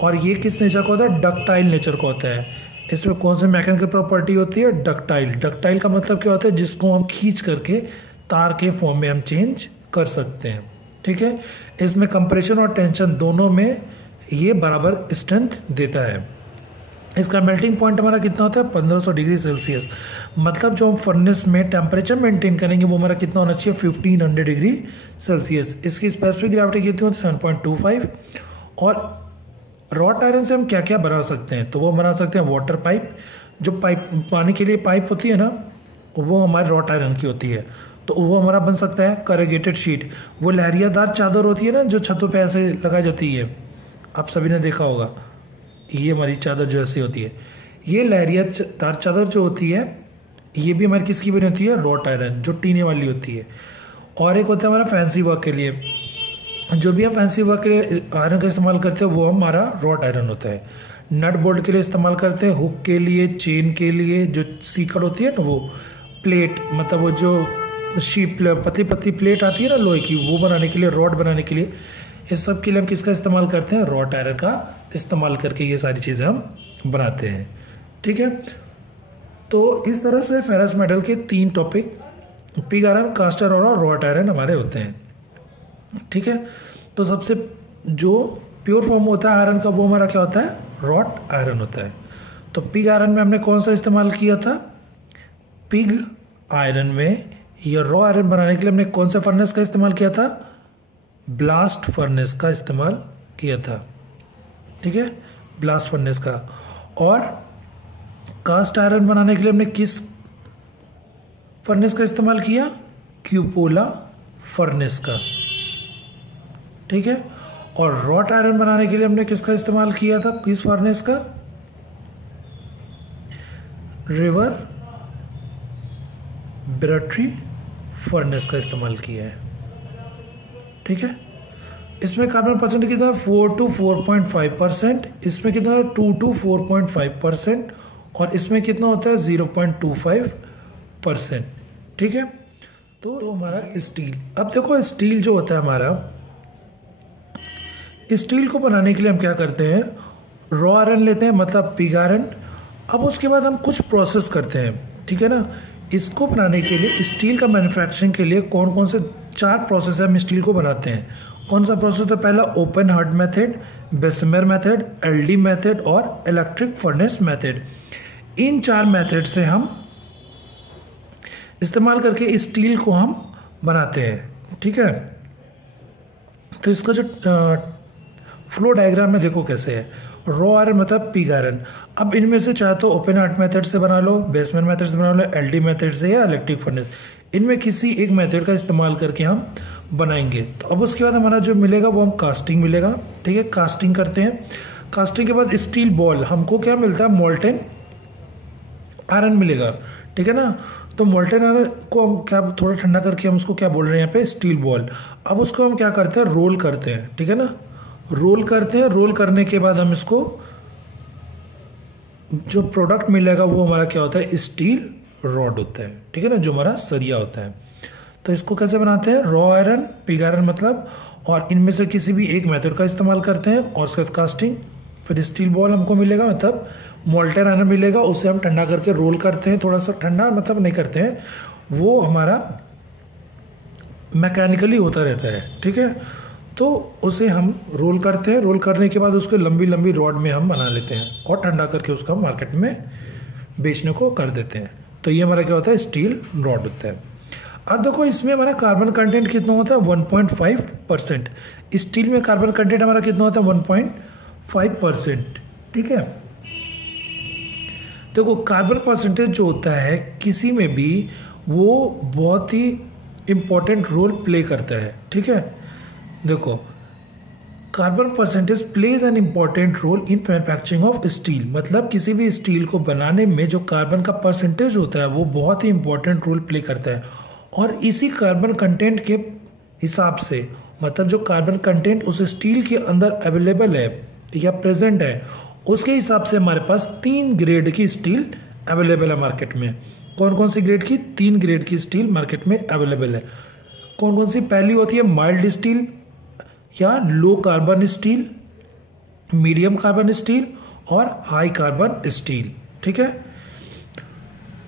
और ये किस नेचर का होता है? डक्टाइल नेचर का होता है। इसमें कौन सी मैकेनिकल प्रॉपर्टी होती है? डक्टाइल। डक्टाइल का मतलब क्या होता है? जिसको हम खींच करके तार के फॉर्म में हम चेंज कर सकते हैं, ठीक है। इसमें कंप्रेशन और टेंशन दोनों में ये बराबर स्ट्रेंथ देता है। इसका मेल्टिंग पॉइंट हमारा कितना होता है? 1500 डिग्री सेल्सियस। मतलब जो हम फर्नेस में टेम्परेचर मेंटेन करेंगे वो हमारा कितना होना चाहिए? 1500 डिग्री सेल्सियस। इसकी स्पेसिफिक ग्रेविटी कितनी होती है? 7.25। और रॉट आयरन से हम क्या क्या बना सकते हैं? तो वो बना सकते हैं वाटर पाइप, जो पाइप पानी के लिए पाइप होती है ना, वो हमारे रॉट आयरन की होती है, तो वो हमारा बन सकता है। करेगेटेड शीट, वो लहरियादार चादर होती है ना जो छतों पे ऐसे लगाई जाती है, आप सभी ने देखा होगा। ये हमारी चादर जो ऐसी होती है, ये लहरियादार चादर जो होती है ये भी हमारी किसकी बनी होती है? रॉट आयरन, जो टीने वाली होती है। और एक होता है हमारा फैंसी वर्क के लिए, जो भी हम फैंसी वर्क के लिए आयरन का इस्तेमाल करते हैं वो हमारा रॉट आयरन होता है। नट बोल्ट के लिए इस्तेमाल करते हैं, हुक के लिए, चेन के लिए, जो सीकड़ होती है ना, वो प्लेट, मतलब वो जो शीप पतली पतली प्लेट आती है ना लोहे की, वो बनाने के लिए, रॉड बनाने के लिए, इस सब के लिए हम किसका इस्तेमाल करते हैं? रॉट आयरन का इस्तेमाल करके ये सारी चीज़ें हम बनाते हैं, ठीक है। तो इस तरह से फेरस मेटल के 3 topic, pig iron, cast iron और रॉट आयरन हमारे होते हैं, ठीक है। तो सबसे जो प्योर फॉर्म होता है आयरन का वो हमारा क्या होता है? रॉट आयरन होता है। तो पिग आयरन में हमने कौन सा इस्तेमाल किया था? पिग आयरन में या रॉ आयरन बनाने के लिए हमने कौन सा फर्नेस का इस्तेमाल किया था? ब्लास्ट फर्नेस का इस्तेमाल किया था, ठीक है, ब्लास्ट फर्नेस का। और कास्ट आयरन बनाने के लिए हमने किस फर्नेस का इस्तेमाल किया? क्यूपोला फर्नेस का, ठीक है। और रॉट आयरन बनाने के लिए हमने किसका इस्तेमाल किया था? किस फर्नेस का? रिवर ब्रेटरी फर्नेस का इस्तेमाल किया है, ठीक है। इसमें कार्बन परसेंट कितना? 4 to 4.5%, इसमें कितना? 2 to 4.5%, और इसमें कितना होता है? 0.25%, ठीक है। तो हमारा स्टील, अब देखो स्टील जो होता है हमारा, स्टील को बनाने के लिए हम क्या करते हैं? रॉ आयरन लेते हैं, मतलब पिग आयरन। अब उसके बाद हम कुछ प्रोसेस करते हैं, ठीक है ना। इसको बनाने के लिए, स्टील का मैन्युफैक्चरिंग के लिए कौन कौन से 4 प्रोसेस है हम स्टील को बनाते हैं? कौन सा प्रोसेस है? पहला open hearth method, Bessemer method, LD method और इलेक्ट्रिक फर्नेस मेथड। इन 4 मेथड से हम इस्तेमाल करके स्टील को हम बनाते हैं, ठीक है। तो इसका जो फ्लो डायग्राम में देखो कैसे है। रॉ आयरन मतलब पिग आयरन। अब इनमें से चाहे तो ओपन हार्ट मेथड से बना लो, बेसमेंट मेथड से बना लो, एलडी मेथड से, या इलेक्ट्रिक फर्नेस, इनमें किसी एक मेथड का इस्तेमाल करके हम बनाएंगे। तो अब उसके बाद हमारा जो मिलेगा वो हम कास्टिंग मिलेगा, ठीक है। कास्टिंग करते हैं। कास्टिंग के बाद स्टील बॉल, हमको क्या मिलता है? मोल्टेन आयरन मिलेगा, ठीक है ना। तो मोल्टेन आयरन को हम क्या, थोड़ा ठंडा करके हम उसको क्या बोल रहे हैं यहाँ पे? Steel ball. अब उसको हम क्या करते हैं? रोल करते हैं, ठीक है ना। रोल करते हैं। रोल करने के बाद हम इसको, जो प्रोडक्ट मिलेगा वो हमारा क्या होता है? स्टील रॉड होता है, ठीक है ना, जो हमारा सरिया होता है। तो इसको कैसे बनाते हैं? रॉ आयरन, पिग आयरन मतलब, और इनमें से किसी भी एक मेथड का इस्तेमाल करते हैं, और उसके बाद कास्टिंग, फिर स्टील बॉल हमको मिलेगा, मतलब मोल्टेन आयरन मिलेगा, उसे हम ठंडा करके रोल करते हैं। थोड़ा सा ठंडा मतलब नहीं करते हैं, वो हमारा मैकेनिकली होता रहता है, ठीक है। तो उसे हम रोल करते हैं। रोल करने के बाद उसको लंबी लंबी रॉड में हम बना लेते हैं और ठंडा करके उसका मार्केट में बेचने को कर देते हैं। तो ये हमारा क्या होता है? स्टील रॉड होता है। अब देखो इसमें हमारा कार्बन कंटेंट कितना होता है? 1.5%। स्टील में कार्बन कंटेंट हमारा कितना होता है? 1.5%, ठीक है। देखो कार्बन परसेंटेज जो होता है किसी में भी, वो बहुत ही इम्पोर्टेंट रोल प्ले करता है, ठीक है। देखो carbon percentage plays an important role in manufacturing of steel, मतलब किसी भी स्टील को बनाने में जो कार्बन का परसेंटेज होता है वो बहुत ही इंपॉर्टेंट रोल प्ले करता है। और इसी कार्बन कंटेंट के हिसाब से, मतलब जो कार्बन कंटेंट उस स्टील के अंदर अवेलेबल है या प्रेजेंट है, उसके हिसाब से हमारे पास 3 ग्रेड की स्टील अवेलेबल है मार्केट में। कौन कौन सी ग्रेड की? 3 ग्रेड की स्टील मार्केट में अवेलेबल है। कौन कौन सी? पहली होती है माइल्ड स्टील या low carbon steel, medium carbon steel और हाई कार्बन स्टील। ठीक है,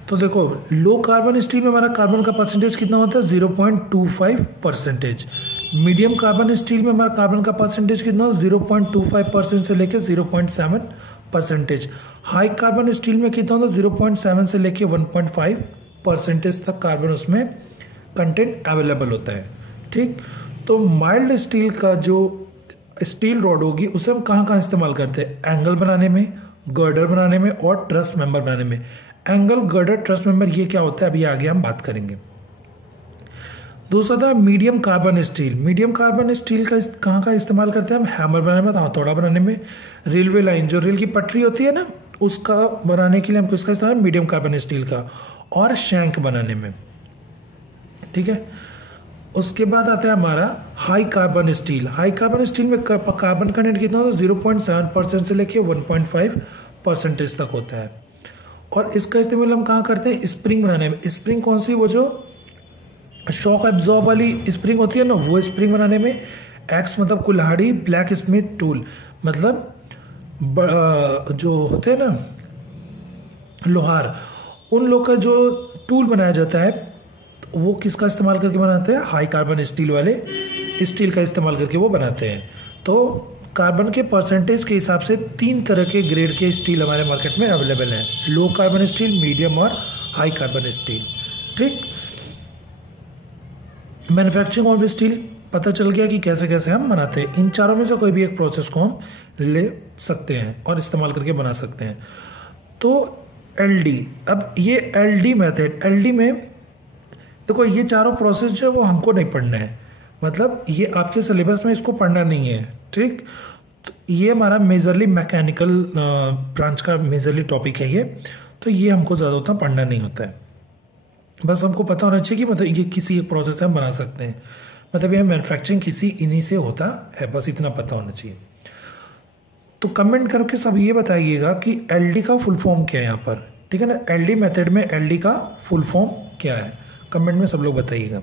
तो देखो लो कार्बन स्टील में हमारा कार्बन का परसेंटेज कितना होता है? 0.25%। मीडियम कार्बन स्टील में हमारा कार्बन का परसेंटेज कितना होता है? 0.25% से लेकर 0.7%। हाई कार्बन स्टील में कितना होता है? 0.7 से लेकर 1.5% तक कार्बन उसमें कंटेंट अवेलेबल होता है। ठीक, तो माइल्ड स्टील का जो स्टील रॉड होगी उसे हम कहाँ कहाँ इस्तेमाल करते हैं? एंगल बनाने में, गर्डर बनाने में और ट्रस मेंबर बनाने में। एंगल, गर्डर, ट्रस मेंबर ये क्या होता है अभी आगे हम बात करेंगे। दूसरा था medium carbon steel. Medium carbon steel का कहाँ का इस्तेमाल करते हैं हम? हैमर बनाने में, हथौड़ा बनाने में, रेलवे लाइन जो रेल की पटरी होती है ना उसका बनाने के लिए हमको इसका इस्तेमाल मीडियम कार्बन स्टील का, और शैंक बनाने में। ठीक है, उसके बाद आता है हमारा high carbon steel. High carbon steel में कार्बन कंटेंट कितना होता है? 0.7% से लेके 1.5% तक होता है। और इसका इस्तेमाल हम कहाँ करते हैं? स्प्रिंग बनाने में। स्प्रिंग कौन सी? वो जो शॉक एब्जॉर्ब वाली स्प्रिंग होती है ना, वो स्प्रिंग बनाने में। एक्स मतलब कुल्हाड़ी, ब्लैक स्मिथ टूल मतलब जो होते हैं ना लोहार, उन लोग का जो टूल बनाया जाता है वो किसका इस्तेमाल करके बनाते हैं? हाई कार्बन स्टील वाले स्टील का इस्तेमाल करके वो बनाते हैं। तो कार्बन के परसेंटेज के हिसाब से 3 तरह के ग्रेड के स्टील हमारे मार्केट में अवेलेबल हैं, लो कार्बन स्टील, मीडियम और हाई कार्बन स्टील। ठीक, मैन्युफैक्चरिंग ऑफ स्टील पता चल गया कि कैसे कैसे हम बनाते हैं। इन चारों में से कोई भी एक प्रोसेस को हम ले सकते हैं और इस्तेमाल करके बना सकते हैं। तो एलडी, अब ये एलडी मेथड, एलडी में देखो ये चारों प्रोसेस जो है वो हमको नहीं पढ़ना है, मतलब ये आपके सिलेबस में इसको पढ़ना नहीं है। ठीक, तो ये हमारा मेजरली मैकेनिकल ब्रांच का मेजरली टॉपिक है ये, तो ये हमको ज़्यादा उतना पढ़ना नहीं होता है। बस हमको पता होना चाहिए कि मतलब ये किसी एक प्रोसेस से हम बना सकते हैं, मतलब ये मैन्युफैक्चरिंग किसी इन्हीं से होता है, बस इतना पता होना चाहिए। तो कमेंट करके सब ये बताइएगा कि एलडी का फुल फॉर्म क्या है यहाँ पर। ठीक है ना, एलडी मेथड में एलडी का फुल फॉर्म क्या है, कमेंट में सब लोग बताइएगा।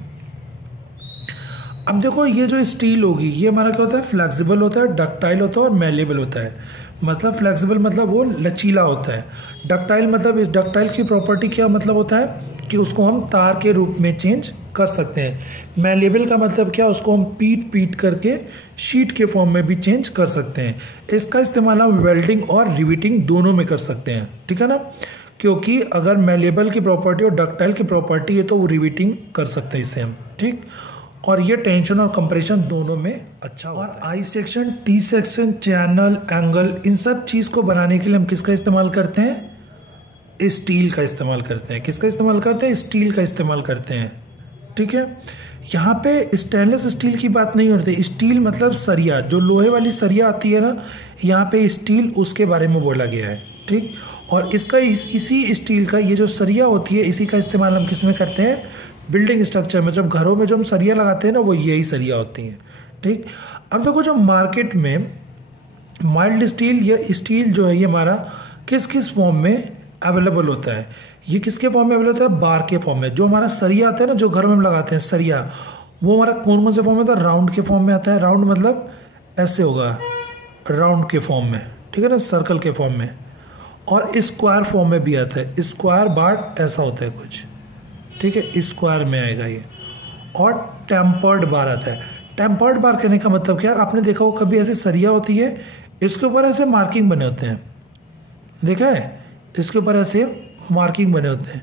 अब देखो ये जो स्टील होगी ये हमारा क्या होता है? फ्लेक्सिबल होता है, डक्टाइल होता है और मैलेबल होता है। मतलब फ्लेक्सिबल मतलब वो लचीला होता है। डक्टाइल मतलब इस डक्टाइल की प्रॉपर्टी क्या मतलब होता है कि उसको हम तार के रूप में चेंज कर सकते हैं। मैलेबल का मतलब क्या? उसको हम पीट करके शीट के फॉर्म में भी चेंज कर सकते हैं। इसका इस्तेमाल हम वेल्डिंग और रिवेटिंग दोनों में कर सकते हैं। ठीक है ना, क्योंकि अगर मैलेबल की प्रॉपर्टी और डक्टाइल की प्रॉपर्टी है तो वो रिवेटिंग कर सकते हैं इससे हम। ठीक, और ये टेंशन और कंप्रेशन दोनों में अच्छा होता है। और I section, T section, channel, angle, इन सब चीज़ को बनाने के लिए हम किसका इस्तेमाल करते हैं? स्टील का इस्तेमाल करते हैं। किसका इस्तेमाल करते हैं? स्टील का इस्तेमाल करते हैं। ठीक है, यहाँ पे स्टेनलेस स्टील की बात नहीं होती। स्टील मतलब सरिया, जो लोहे वाली सरिया आती है ना, यहाँ पे स्टील उसके बारे में बोला गया है। ठीक, और इसका इसी स्टील का ये जो सरिया होती है इसी का इस्तेमाल हम किस में करते हैं? बिल्डिंग स्ट्रक्चर में। जब घरों में जो हम सरिया लगाते हैं ना वो यही सरिया होती हैं। ठीक, अब देखो जो मार्केट में माइल्ड स्टील, ये स्टील जो है ये हमारा किस किस फॉर्म में अवेलेबल होता है? ये किसके फॉर्म में अवेलेबल होता है? बार के फॉर्म में। जो हमारा सरिया आता है ना, जो घर में हम लगाते हैं सरिया, वो हमारा कौन कौन से फॉर्म में आता है? राउंड के फॉर्म में आता है। राउंड मतलब ऐसे होगा, राउंड के फॉर्म में। ठीक है ना, सर्कल के फॉर्म में। और स्क्वायर फॉर्म में भी आता है। स्क्वायर बार ऐसा होता है कुछ। ठीक है, स्क्वायर में आएगा ये। और टेम्पर्ड बार आता है। टेम्पर्ड बार कहने का मतलब क्या? आपने देखा हो कभी ऐसे सरिया होती है, इसके ऊपर ऐसे मार्किंग बने होते हैं, देखा है? इसके ऊपर ऐसे मार्किंग बने होते हैं,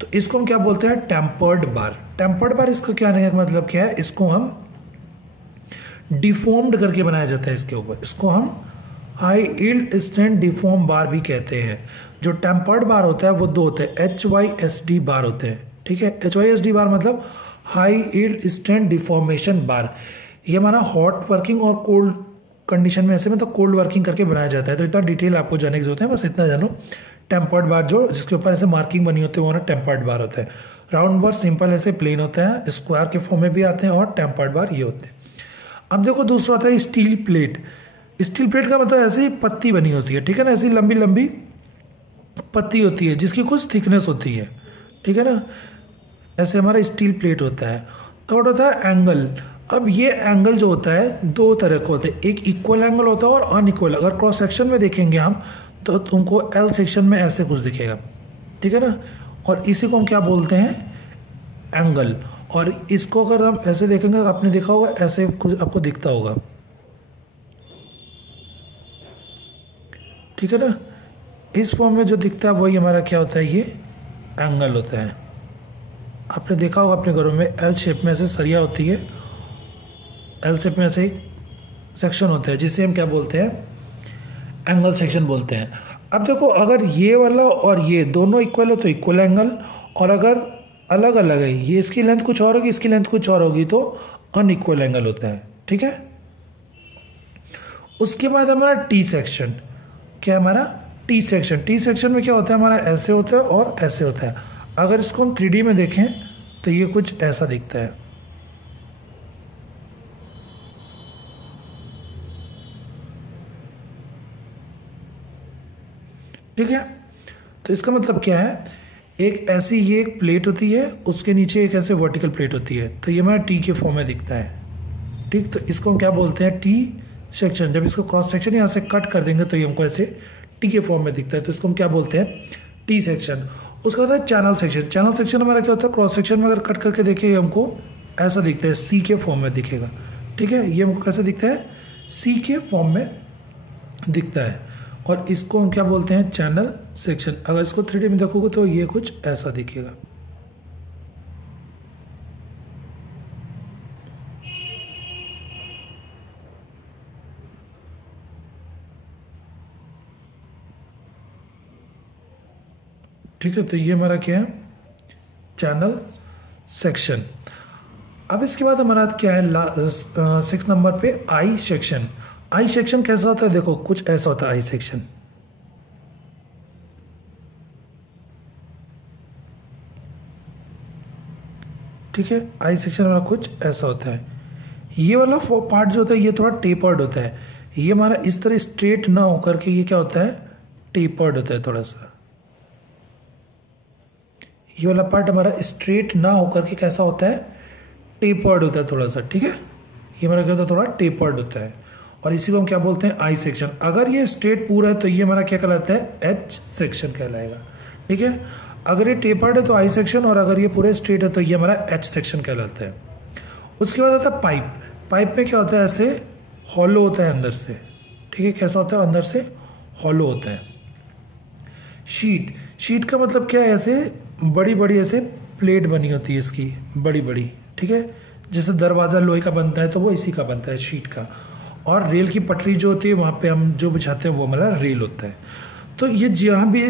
तो इसको हम क्या बोलते हैं? टेम्पर्ड बार। टेम्पर्ड बार इसका क्या कहने का मतलब क्या है? इसको हम डिफॉर्म्ड करके बनाया जाता है इसके ऊपर। इसको हम हाई यील्ड स्ट्रेंथ डिफॉर्म बार भी कहते हैं। जो टेम्पर्ड बार होता है वो दो होते हैं, HYSD बार होते हैं। ठीक है, HYSD बार मतलब हाई यील्ड स्ट्रेंथ डिफॉर्मेशन बार। ये हमारा हॉट वर्किंग और कोल्ड कंडीशन में ऐसे मतलब कोल्ड वर्किंग करके बनाया जाता है। तो इतना डिटेल आपको जानने की जरूरत है, बस इतना जानो। टेम्पर्ड बार जो जिसके ऊपर ऐसे मार्किंग बनी होती है वो ना टेम्पर्ड बार होता है। राउंड बार सिंपल ऐसे प्लेन होता है, स्क्वायर के फॉर्म में भी आते हैं, और टेम्पर्ड बार ये होते हैं। अब देखो दूसरा आता है स्टील प्लेट। स्टील प्लेट का मतलब ऐसे ही पत्ती बनी होती है। ठीक है ना, ऐसी लंबी लंबी पत्ती होती है जिसकी कुछ थिकनेस होती है, ठीक है ना। ऐसे हमारा स्टील प्लेट होता है। थर्ड होता है एंगल। अब ये एंगल जो होता है दो तरह का होता है, एक इक्वल एंगल होता है और अनइक्वल। अगर क्रॉस सेक्शन में देखेंगे हम तो तुमको एल सेक्शन में ऐसे कुछ दिखेगा, ठीक है ना। और इसी को हम क्या बोलते हैं, एंगल। और इसको अगर हम ऐसे देखेंगे, आपने देखा होगा ऐसे कुछ आपको दिखता होगा, ठीक है ना। इस फॉर्म में जो दिखता है वही हमारा क्या होता है, ये एंगल होता है। आपने देखा होगा अपने घरों में एल शेप में ऐसे सरिया होती है, एल शेप में ऐसे सेक्शन होता है जिसे हम क्या बोलते हैं, एंगल सेक्शन बोलते हैं। अब देखो अगर ये वाला और ये दोनों इक्वल है तो इक्वल एंगल, और अगर अलग अलग है, ये इसकी लेंथ कुछ और होगी इसकी लेंथ कुछ और होगी, तो अनइक्वल एंगल होता है, ठीक है। उसके बाद हमारा टी सेक्शन। क्या है हमारा टी सेक्शन। टी सेक्शन में क्या होता है, हमारा ऐसे होता है और ऐसे होता है। अगर इसको हम 3D में देखें तो ये कुछ ऐसा दिखता है, ठीक है। तो इसका मतलब क्या है, एक ऐसी ये एक प्लेट होती है, उसके नीचे एक ऐसे वर्टिकल प्लेट होती है, तो ये हमारा टी के फॉर्म में दिखता है, ठीक। तो इसको हम क्या बोलते हैं, टी सेक्शन। जब इसको क्रॉस सेक्शन यहाँ से कट कर देंगे तो ये हमको ऐसे टी के फॉर्म में दिखता है, तो इसको हम क्या बोलते हैं, टी सेक्शन। उसका होता है चैनल सेक्शन। चैनल सेक्शन हमारा क्या होता है, क्रॉस सेक्शन में अगर कट करके देखिए हमको ऐसा दिखता है, सी के फॉर्म में दिखेगा, ठीक है। ये हमको कैसे दिखता है, सी के फॉर्म में दिखता है। और इसको हम क्या बोलते हैं, चैनल सेक्शन। अगर इसको 3D में देखोगे तो ये कुछ ऐसा दिखेगा, ठीक है। तो ये हमारा क्या है, चैनल सेक्शन। अब इसके बाद हमारा क्या है, 6 नंबर पे आई सेक्शन। आई सेक्शन कैसा होता है, देखो कुछ ऐसा होता है आई सेक्शन, ठीक है। आई सेक्शन हमारा कुछ ऐसा होता है। ये वाला पार्ट जो होता है ये थोड़ा टेपर्ड होता है। ये हमारा इस तरह स्ट्रेट ना होकर के ये क्या होता है, टेपर्ड होता है थोड़ा सा। ये वाला पार्ट हमारा स्ट्रेट ना होकर के कैसा होता है, टेपर्ड होता है थोड़ा सा, ठीक है। ये हमारा क्या होता है, थोड़ा टेपर्ड होता है। और इसी को हम क्या बोलते हैं, आई सेक्शन। अगर ये स्ट्रेट पूरा है तो ये हमारा क्या कहलाता है, एच सेक्शन कहलाएगा, ठीक है। अगर ये टेपर्ड है तो आई सेक्शन, और अगर ये पूरे स्ट्रेट है तो ये हमारा एच सेक्शन कहलाता है। उसके बाद आता है पाइप। पाइप में क्या होता है, ऐसे हॉलो होता है अंदर से, ठीक है। कैसा होता है, अंदर से हॉलो होता है। शीट। शीट का मतलब क्या है, ऐसे बड़ी बड़ी ऐसे प्लेट बनी होती है इसकी, बड़ी बड़ी, ठीक है। जैसे दरवाज़ा लोहे का बनता है तो वो इसी का बनता है, शीट का। और रेल की पटरी जो होती है वहाँ पे हम जो बिछाते हैं वो हमारा रेल होता है। तो ये जहाँ भी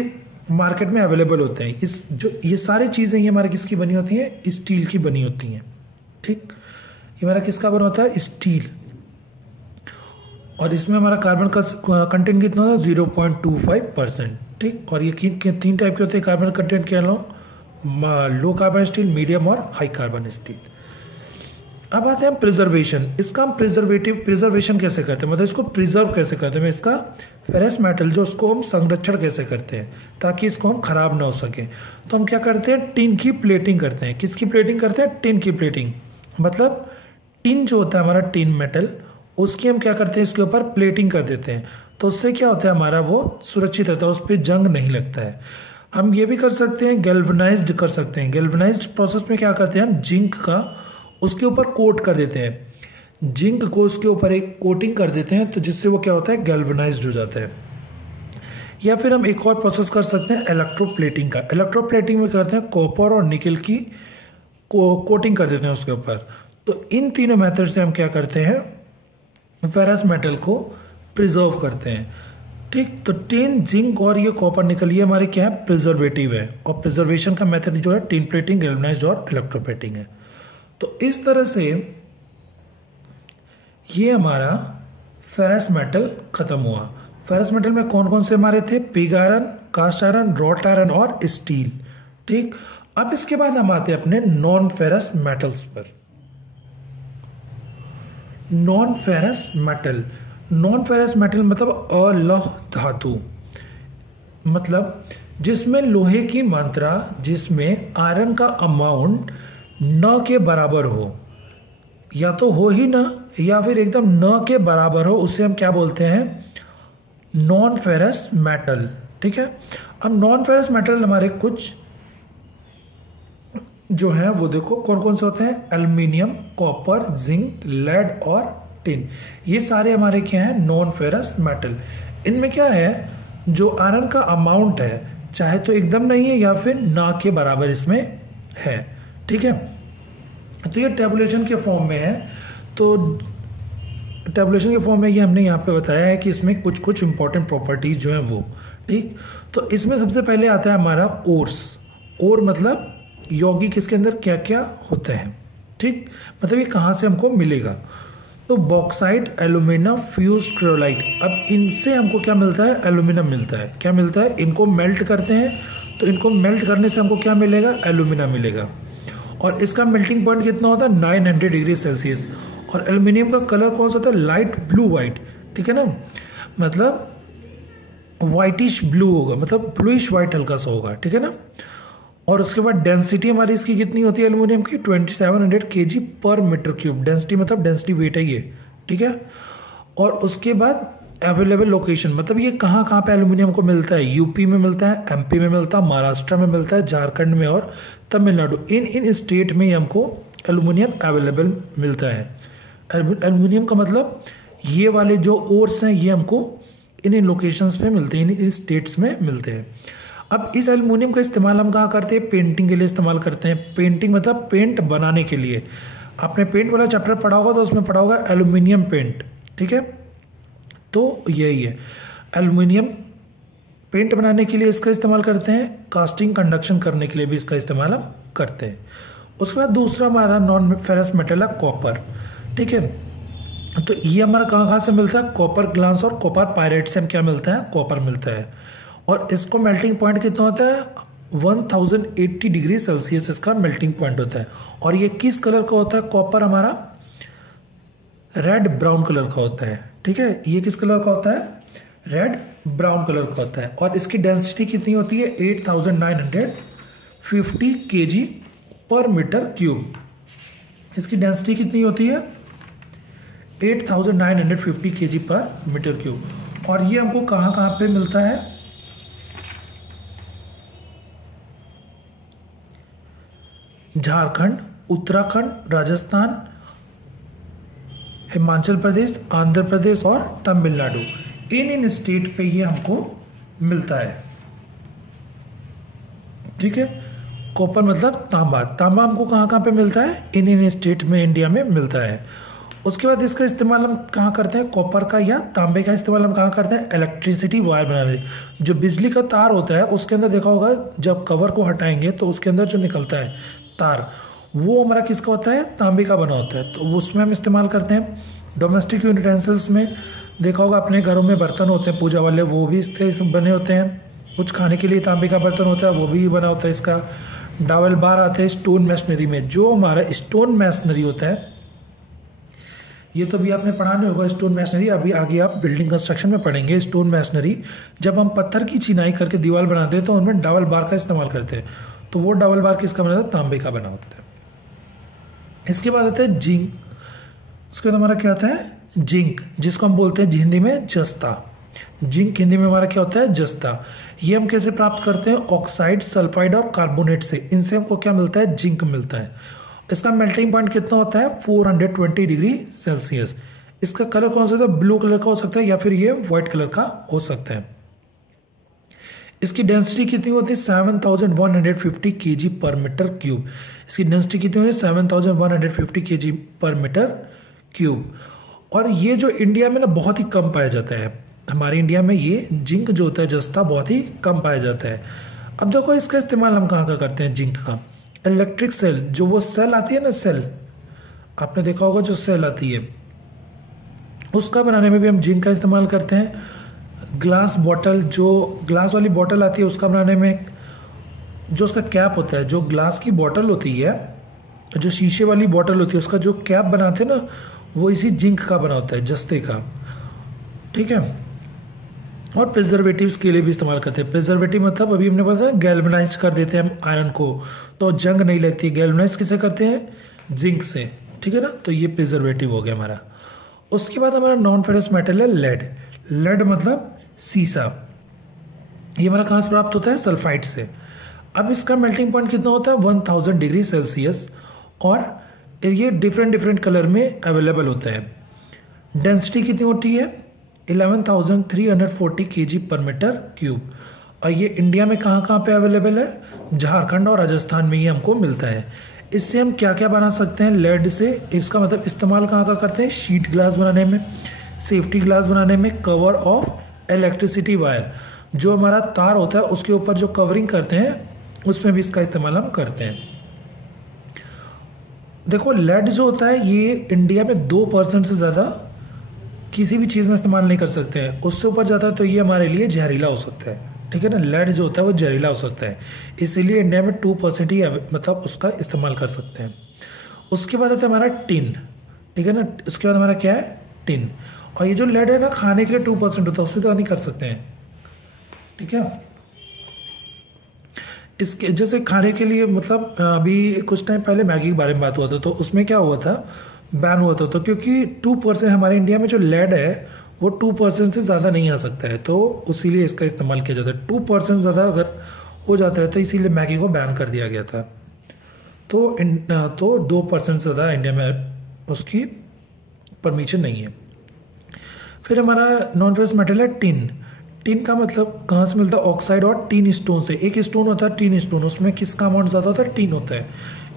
मार्केट में अवेलेबल होते हैं, इस जो ये सारी चीज़ें ये हमारे किसकी बनी होती हैं, स्टील की बनी होती हैं, ठीक। ये हमारा किसका बना होता है, स्टील। और इसमें हमारा कार्बन का कंटेंट कितना होता है, 0.25%, ठीक। और ये 3 टाइप के होते हैं कार्बन कंटेंट के, लो कार्बन स्टील, मीडियम और हाई कार्बन स्टील। अब आते हैं प्रिजर्वेशन। इसका हम प्रिजर्वेशन कैसे करते हैं, मतलब इसको प्रिजर्व कैसे करते हैं, इसका फेरस मेटल जो उसको हम संरक्षण कैसे करते हैं ताकि इसको हम खराब ना हो सके। तो हम क्या करते हैं, टिन की प्लेटिंग करते हैं। किसकी प्लेटिंग करते हैं, टिन की प्लेटिंग। मतलब टिन जो होता है हमारा टिन मेटल, उसकी हम क्या करते हैं, इसके ऊपर प्लेटिंग कर देते हैं। तो उससे क्या होता है, हमारा वो सुरक्षित रहता है, उस पर जंग नहीं लगता है। हम ये भी कर सकते हैं, गैल्वनाइज्ड कर सकते हैं। गैल्वनाइज्ड प्रोसेस में क्या करते हैं, हम जिंक का उसके ऊपर कोट कर देते हैं, जिंक को उसके ऊपर एक कोटिंग कर देते हैं, तो जिससे वो क्या होता है, गैल्वनाइज्ड हो जाता है। या फिर हम एक और प्रोसेस कर सकते हैं इलेक्ट्रोप्लेटिंग का। इलेक्ट्रोप्लेटिंग में करते हैं कॉपर और निकल की कोटिंग कर देते हैं उसके ऊपर। तो इन तीनों मेथड से हम क्या करते हैं, फेरस मेटल को प्रिजर्व करते हैं, ठीक। तो टिन, जिंक और ये कॉपर निकल, ये हमारे क्या है, प्रिजर्वेटिव है। और प्रिजर्वेशन का मेथड जो है टिन प्लेटिंग, गैल्वनाइज्ड और इलेक्ट्रोप्लेटिंग है। तो इस तरह से ये हमारा फेरस मेटल खत्म हुआ। फेरस मेटल में कौन कौन से हमारे थे, pig iron, cast iron, wrought iron और स्टील, ठीक। अब इसके बाद हम आते हैं अपने नॉन फेरस मेटल्स पर। Non ferrous metal. Non ferrous metal मतलब अलौह धातु, मतलब जिसमें लोहे की मात्रा जिसमें आयरन का अमाउंट न के बराबर हो, या तो हो ही ना या फिर एकदम न के बराबर हो, उसे हम क्या बोलते हैं, नॉन फेरस मेटल। ठीक है, अब नॉन फेरस मेटल हमारे कुछ जो है वो देखो कौन कौन से होते हैं, एल्युमिनियम, कॉपर, जिंक, लेड और टिन। ये सारे हमारे क्या हैं, नॉन फेरस मेटल। इनमें क्या है, जो आयरन का अमाउंट है चाहे तो एकदम नहीं है या फिर ना के बराबर इसमें है। ठीक है, तो ये टेबुलेशन के फॉर्म में है। तो टेबुलेशन के फॉर्म में ये हमने यहाँ पे बताया है कि इसमें कुछ कुछ इंपॉर्टेंट प्रॉपर्टीज जो हैं वो। ठीक, तो इसमें सबसे पहले आता है हमारा ओर्स। ओर मतलब यौगिक, इसके अंदर क्या क्या होते हैं। ठीक, मतलब ये कहाँ से हमको मिलेगा, तो बॉक्साइट, एल्यूमिना, फ्यूज, क्रोलाइट। अब इनसे हमको क्या मिलता है, एल्यूमिनियम मिलता है। क्या मिलता है, इनको मेल्ट करते हैं तो इनको मेल्ट करने से हमको क्या मिलेगा, एल्यूमिना मिलेगा। और इसका मेल्टिंग पॉइंट कितना होता है, 900 डिग्री सेल्सियस। और एल्यूमिनियम का कलर कौन सा होता है, लाइट ब्लू वाइट। ठीक है ना, मतलब वाइटिश ब्लू होगा, मतलब ब्लूइश वाइट हल्का सा होगा। ठीक है ना, और उसके बाद डेंसिटी हमारी इसकी कितनी होती है एल्यूमिनियम की, 2700 kg पर मीटर क्यूब। डेंसिटी मतलब डेंसिटी वेट है ये। ठीक है, और उसके बाद अवेलेबल लोकेशन, मतलब ये कहाँ कहाँ पे एल्यूमिनियम को मिलता है, यूपी में मिलता है, एमपी में मिलता है, महाराष्ट्र में मिलता है, झारखंड में और तमिलनाडु। इन स्टेट में हमको एल्यूमिनियम अवेलेबल मिलता है। एल्यूमिनियम का मतलब ये वाले जो ओर्स हैं ये हमको इन लोकेशंस पे मिलते हैं, इन स्टेट्स में मिलते हैं। अब इस एल्युमिनियम का इस्तेमाल हम कहाँ करते हैं, पेंटिंग के लिए इस्तेमाल करते हैं। पेंटिंग मतलब पेंट बनाने के लिए। आपने पेंट वाला चैप्टर पढ़ा होगा तो उसमें पढ़ा होगा एल्युमिनियम पेंट। ठीक है, तो यही है, एल्युमिनियम पेंट बनाने के लिए इसका इस्तेमाल करते हैं, कास्टिंग कंडक्शन करने के लिए भी इसका इस्तेमाल हम करते हैं। उसके बाद दूसरा हमारा नॉन फेरस मेटल है कॉपर। ठीक है, तो ये हमारा कहाँ कहाँ से मिलता है, कॉपर ग्लास और कॉपर पायरेट से हम क्या मिलता है, कॉपर मिलता है। और इसको मेल्टिंग पॉइंट कितना होता है, 1080 डिग्री सेल्सियस इसका मेल्टिंग पॉइंट होता है। और ये किस कलर का होता है, कॉपर हमारा रेड ब्राउन कलर का होता है। ठीक है, ये किस कलर का होता है, रेड ब्राउन कलर का होता है। और इसकी डेंसिटी कितनी होती है, 8950 kg पर मीटर क्यूब। इसकी डेंसिटी कितनी होती है, 8950 kg पर मीटर क्यूब। और ये हमको कहाँ कहाँ पे मिलता है, झारखंड, उत्तराखंड, राजस्थान, हिमाचल प्रदेश, आंध्र प्रदेश और तमिलनाडु। इन स्टेट पे ये हमको मिलता है। ठीक है, कॉपर मतलब तांबा। तांबा हमको कहाँ कहाँ पे मिलता है, इन स्टेट में इंडिया में मिलता है। उसके बाद इसका इस्तेमाल हम कहाँ करते हैं, कॉपर का या तांबे का इस्तेमाल हम कहाँ करते हैं, इलेक्ट्रिसिटी वायर बनाने। जो बिजली का तार होता है उसके अंदर देखा होगा, जब कवर को हटाएंगे तो उसके अंदर जो निकलता है तार, वो हमारा किसका होता है, तांबे का बना होता है। तो उसमें हम इस्तेमाल करते हैं। डोमेस्टिक यूटेंसिल्स में देखा होगा, अपने घरों में बर्तन होते हैं पूजा वाले, वो भी इससे बने होते हैं। कुछ खाने के लिए तांबे का बर्तन होता है, वो भी बना होता है इसका। डावल बार आते हैं स्टोन मैशनरी में। जो हमारा स्टोन मैशनरी होता है, ये तो भी आपने पढ़ा नहीं होगा स्टोन मैशनरी, अभी आगे आप बिल्डिंग कंस्ट्रक्शन में पढ़ेंगे स्टोन मैशनरी। जब हम पत्थर की चिनाई करके दीवार बनाते हैं तो उनमें डबल बार का इस्तेमाल करते हैं। तो वो डबल बार किसका बना होता है, तांबे का बना होता है। इसके बाद आता है जिंक। उसके बाद हमारा क्या आता है, जिंक, जिसको हम बोलते हैं हिंदी में जस्ता। जिंक हिंदी में हमारा क्या होता है, जस्ता। ये हम कैसे प्राप्त करते हैं, ऑक्साइड, सल्फाइड और कार्बोनेट से। इनसे हमको क्या मिलता है, जिंक मिलता है। इसका मेल्टिंग पॉइंट कितना होता है, 420 डिग्री सेल्सियस। इसका कलर कौन सा होता है, ब्लू कलर का हो सकता है या फिर ये व्हाइट कलर का हो सकता है। इसकी डेंसिटी कितनी होती है, 7150 kg पर मीटर क्यूब। इसकी डेंसिटी कितनी होती है, 7150 kg पर मीटर क्यूब। और ये जो इंडिया में ना बहुत ही कम पाया जाता है, हमारे इंडिया में ये जिंक जो होता है जस्ता बहुत ही कम पाया जाता है। अब देखो इसका इस्तेमाल हम कहाँ कहाँ करते हैं जिंक का, इलेक्ट्रिक सेल, जो वो सेल आती है ना, सेल आपने देखा होगा, जो सेल आती है उसका बनाने में भी हम जिंक का इस्तेमाल करते हैं। ग्लास बॉटल, जो ग्लास वाली बॉटल आती है उसका बनाने में, जो उसका कैप होता है, जो ग्लास की बॉटल होती है, जो शीशे वाली बॉटल होती है, उसका जो कैप बनाते हैं ना, वो इसी जिंक का बना होता है, जस्ते का। ठीक है, और प्रिजर्वेटिव्स के लिए भी इस्तेमाल करते हैं। प्रिजर्वेटिव मतलब अभी हमने बताया गैल्वेनाइज कर देते हैं हम आयरन को, तो जंग नहीं लगती। गैल्वेनाइज किसे करते हैं? जिंक से, ठीक है ना। तो ये प्रिजर्वेटिव हो गया हमारा। उसके बाद हमारा नॉन फेरस मेटल है लेड। लेड मतलब सीसा। ये हमारा कहाँ से प्राप्त होता है? सल्फाइड से। अब इसका मेल्टिंग पॉइंट कितना होता है? 1000 डिग्री सेल्सियस, और ये डिफरेंट डिफरेंट कलर में अवेलेबल होता है। डेंसिटी कितनी होती है? 11,340 kg पर मीटर क्यूब। और ये इंडिया में कहाँ कहाँ पे अवेलेबल है? झारखंड और राजस्थान में ये हमको मिलता है। इससे हम क्या क्या बना सकते हैं लेड से? इसका मतलब इस्तेमाल कहाँ का करते हैं? शीट ग्लास बनाने में, सेफ्टी ग्लास बनाने में, कवर ऑफ इलेक्ट्रिसिटी वायर, जो हमारा तार होता है उसके ऊपर जो कवरिंग करते हैं उसमें भी इसका इस्तेमाल हम करते हैं। देखो लेड जो होता है ये इंडिया में 2% से ज़्यादा किसी भी चीज़ में इस्तेमाल नहीं कर सकते हैं। उससे ऊपर जाता है तो ये हमारे लिए जहरीला हो सकता है, ठीक है ना। लेड जो होता है वो जहरीला हो सकता है, इसीलिए इंडिया में 2% ही मतलब उसका इस्तेमाल कर सकते हैं। उसके बाद आता है हमारा टिन, ठीक है ना। उसके बाद हमारा क्या है? टिन। और ये जो लेड है ना खाने के लिए 2% होता है, उससे तो नहीं कर सकते हैं, ठीक है। इसके जैसे खाने के लिए मतलब अभी कुछ टाइम पहले मैगी के बारे में बात हुआ था, तो उसमें क्या हुआ था? बैन हुआ था। तो क्योंकि 2% हमारे इंडिया में जो लेड है वो 2% से ज़्यादा नहीं आ सकता है, तो इसीलिए इसका इस्तेमाल किया जाता है। 2% ज़्यादा अगर हो जाता है तो इसीलिए मैगी को बैन कर दिया गया था। तो 2% से ज़्यादा इंडिया में उसकी परमिशन नहीं है। फिर हमारा नॉन फेरस मेटल है टिन। टिन का मतलब कहाँ से मिलता है? ऑक्साइड और टिन स्टोन से। एक स्टोन होता है टिन स्टोन, उसमें किसका अमाउंट ज़्यादा होता है? टिन होता है।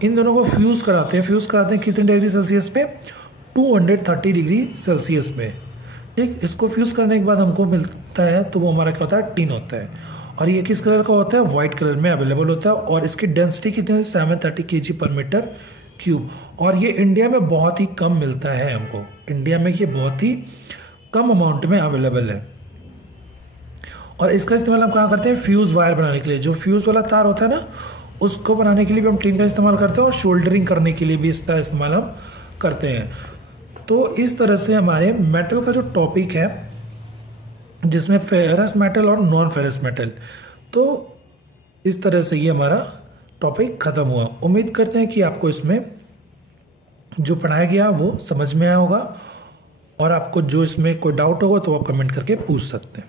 इन दोनों को फ्यूज़ कराते हैं कितने डिग्री सेल्सियस पे? 230 डिग्री सेल्सियस पे, ठीक। इसको फ्यूज़ करने के बाद हमको मिलता है तो वो हमारा क्या होता है? टिन होता है। और ये किस कलर का होता है? वाइट कलर में अवेलेबल होता है। और इसकी डेंसिटी कितनी है? 730 kg पर मीटर क्यूब। और ये इंडिया में बहुत ही कम मिलता है हमको, इंडिया में ये बहुत ही कम अमाउंट में अवेलेबल है। और इसका इस्तेमाल हम कहाँ करते हैं? फ्यूज़ वायर बनाने के लिए। जो फ्यूज़ वाला तार होता है ना उसको बनाने के लिए भी हम टिन का इस्तेमाल करते हैं, और शोल्डरिंग करने के लिए भी इसका इस्तेमाल हम करते हैं। तो इस तरह से हमारे मेटल का जो टॉपिक है जिसमें फेरस मेटल और नॉन फेरस मेटल, तो इस तरह से ये हमारा टॉपिक ख़त्म हुआ। उम्मीद करते हैं कि आपको इसमें जो पढ़ाया गया वो समझ में आया होगा, और आपको जो इसमें कोई डाउट होगा तो आप कमेंट करके पूछ सकते हैं।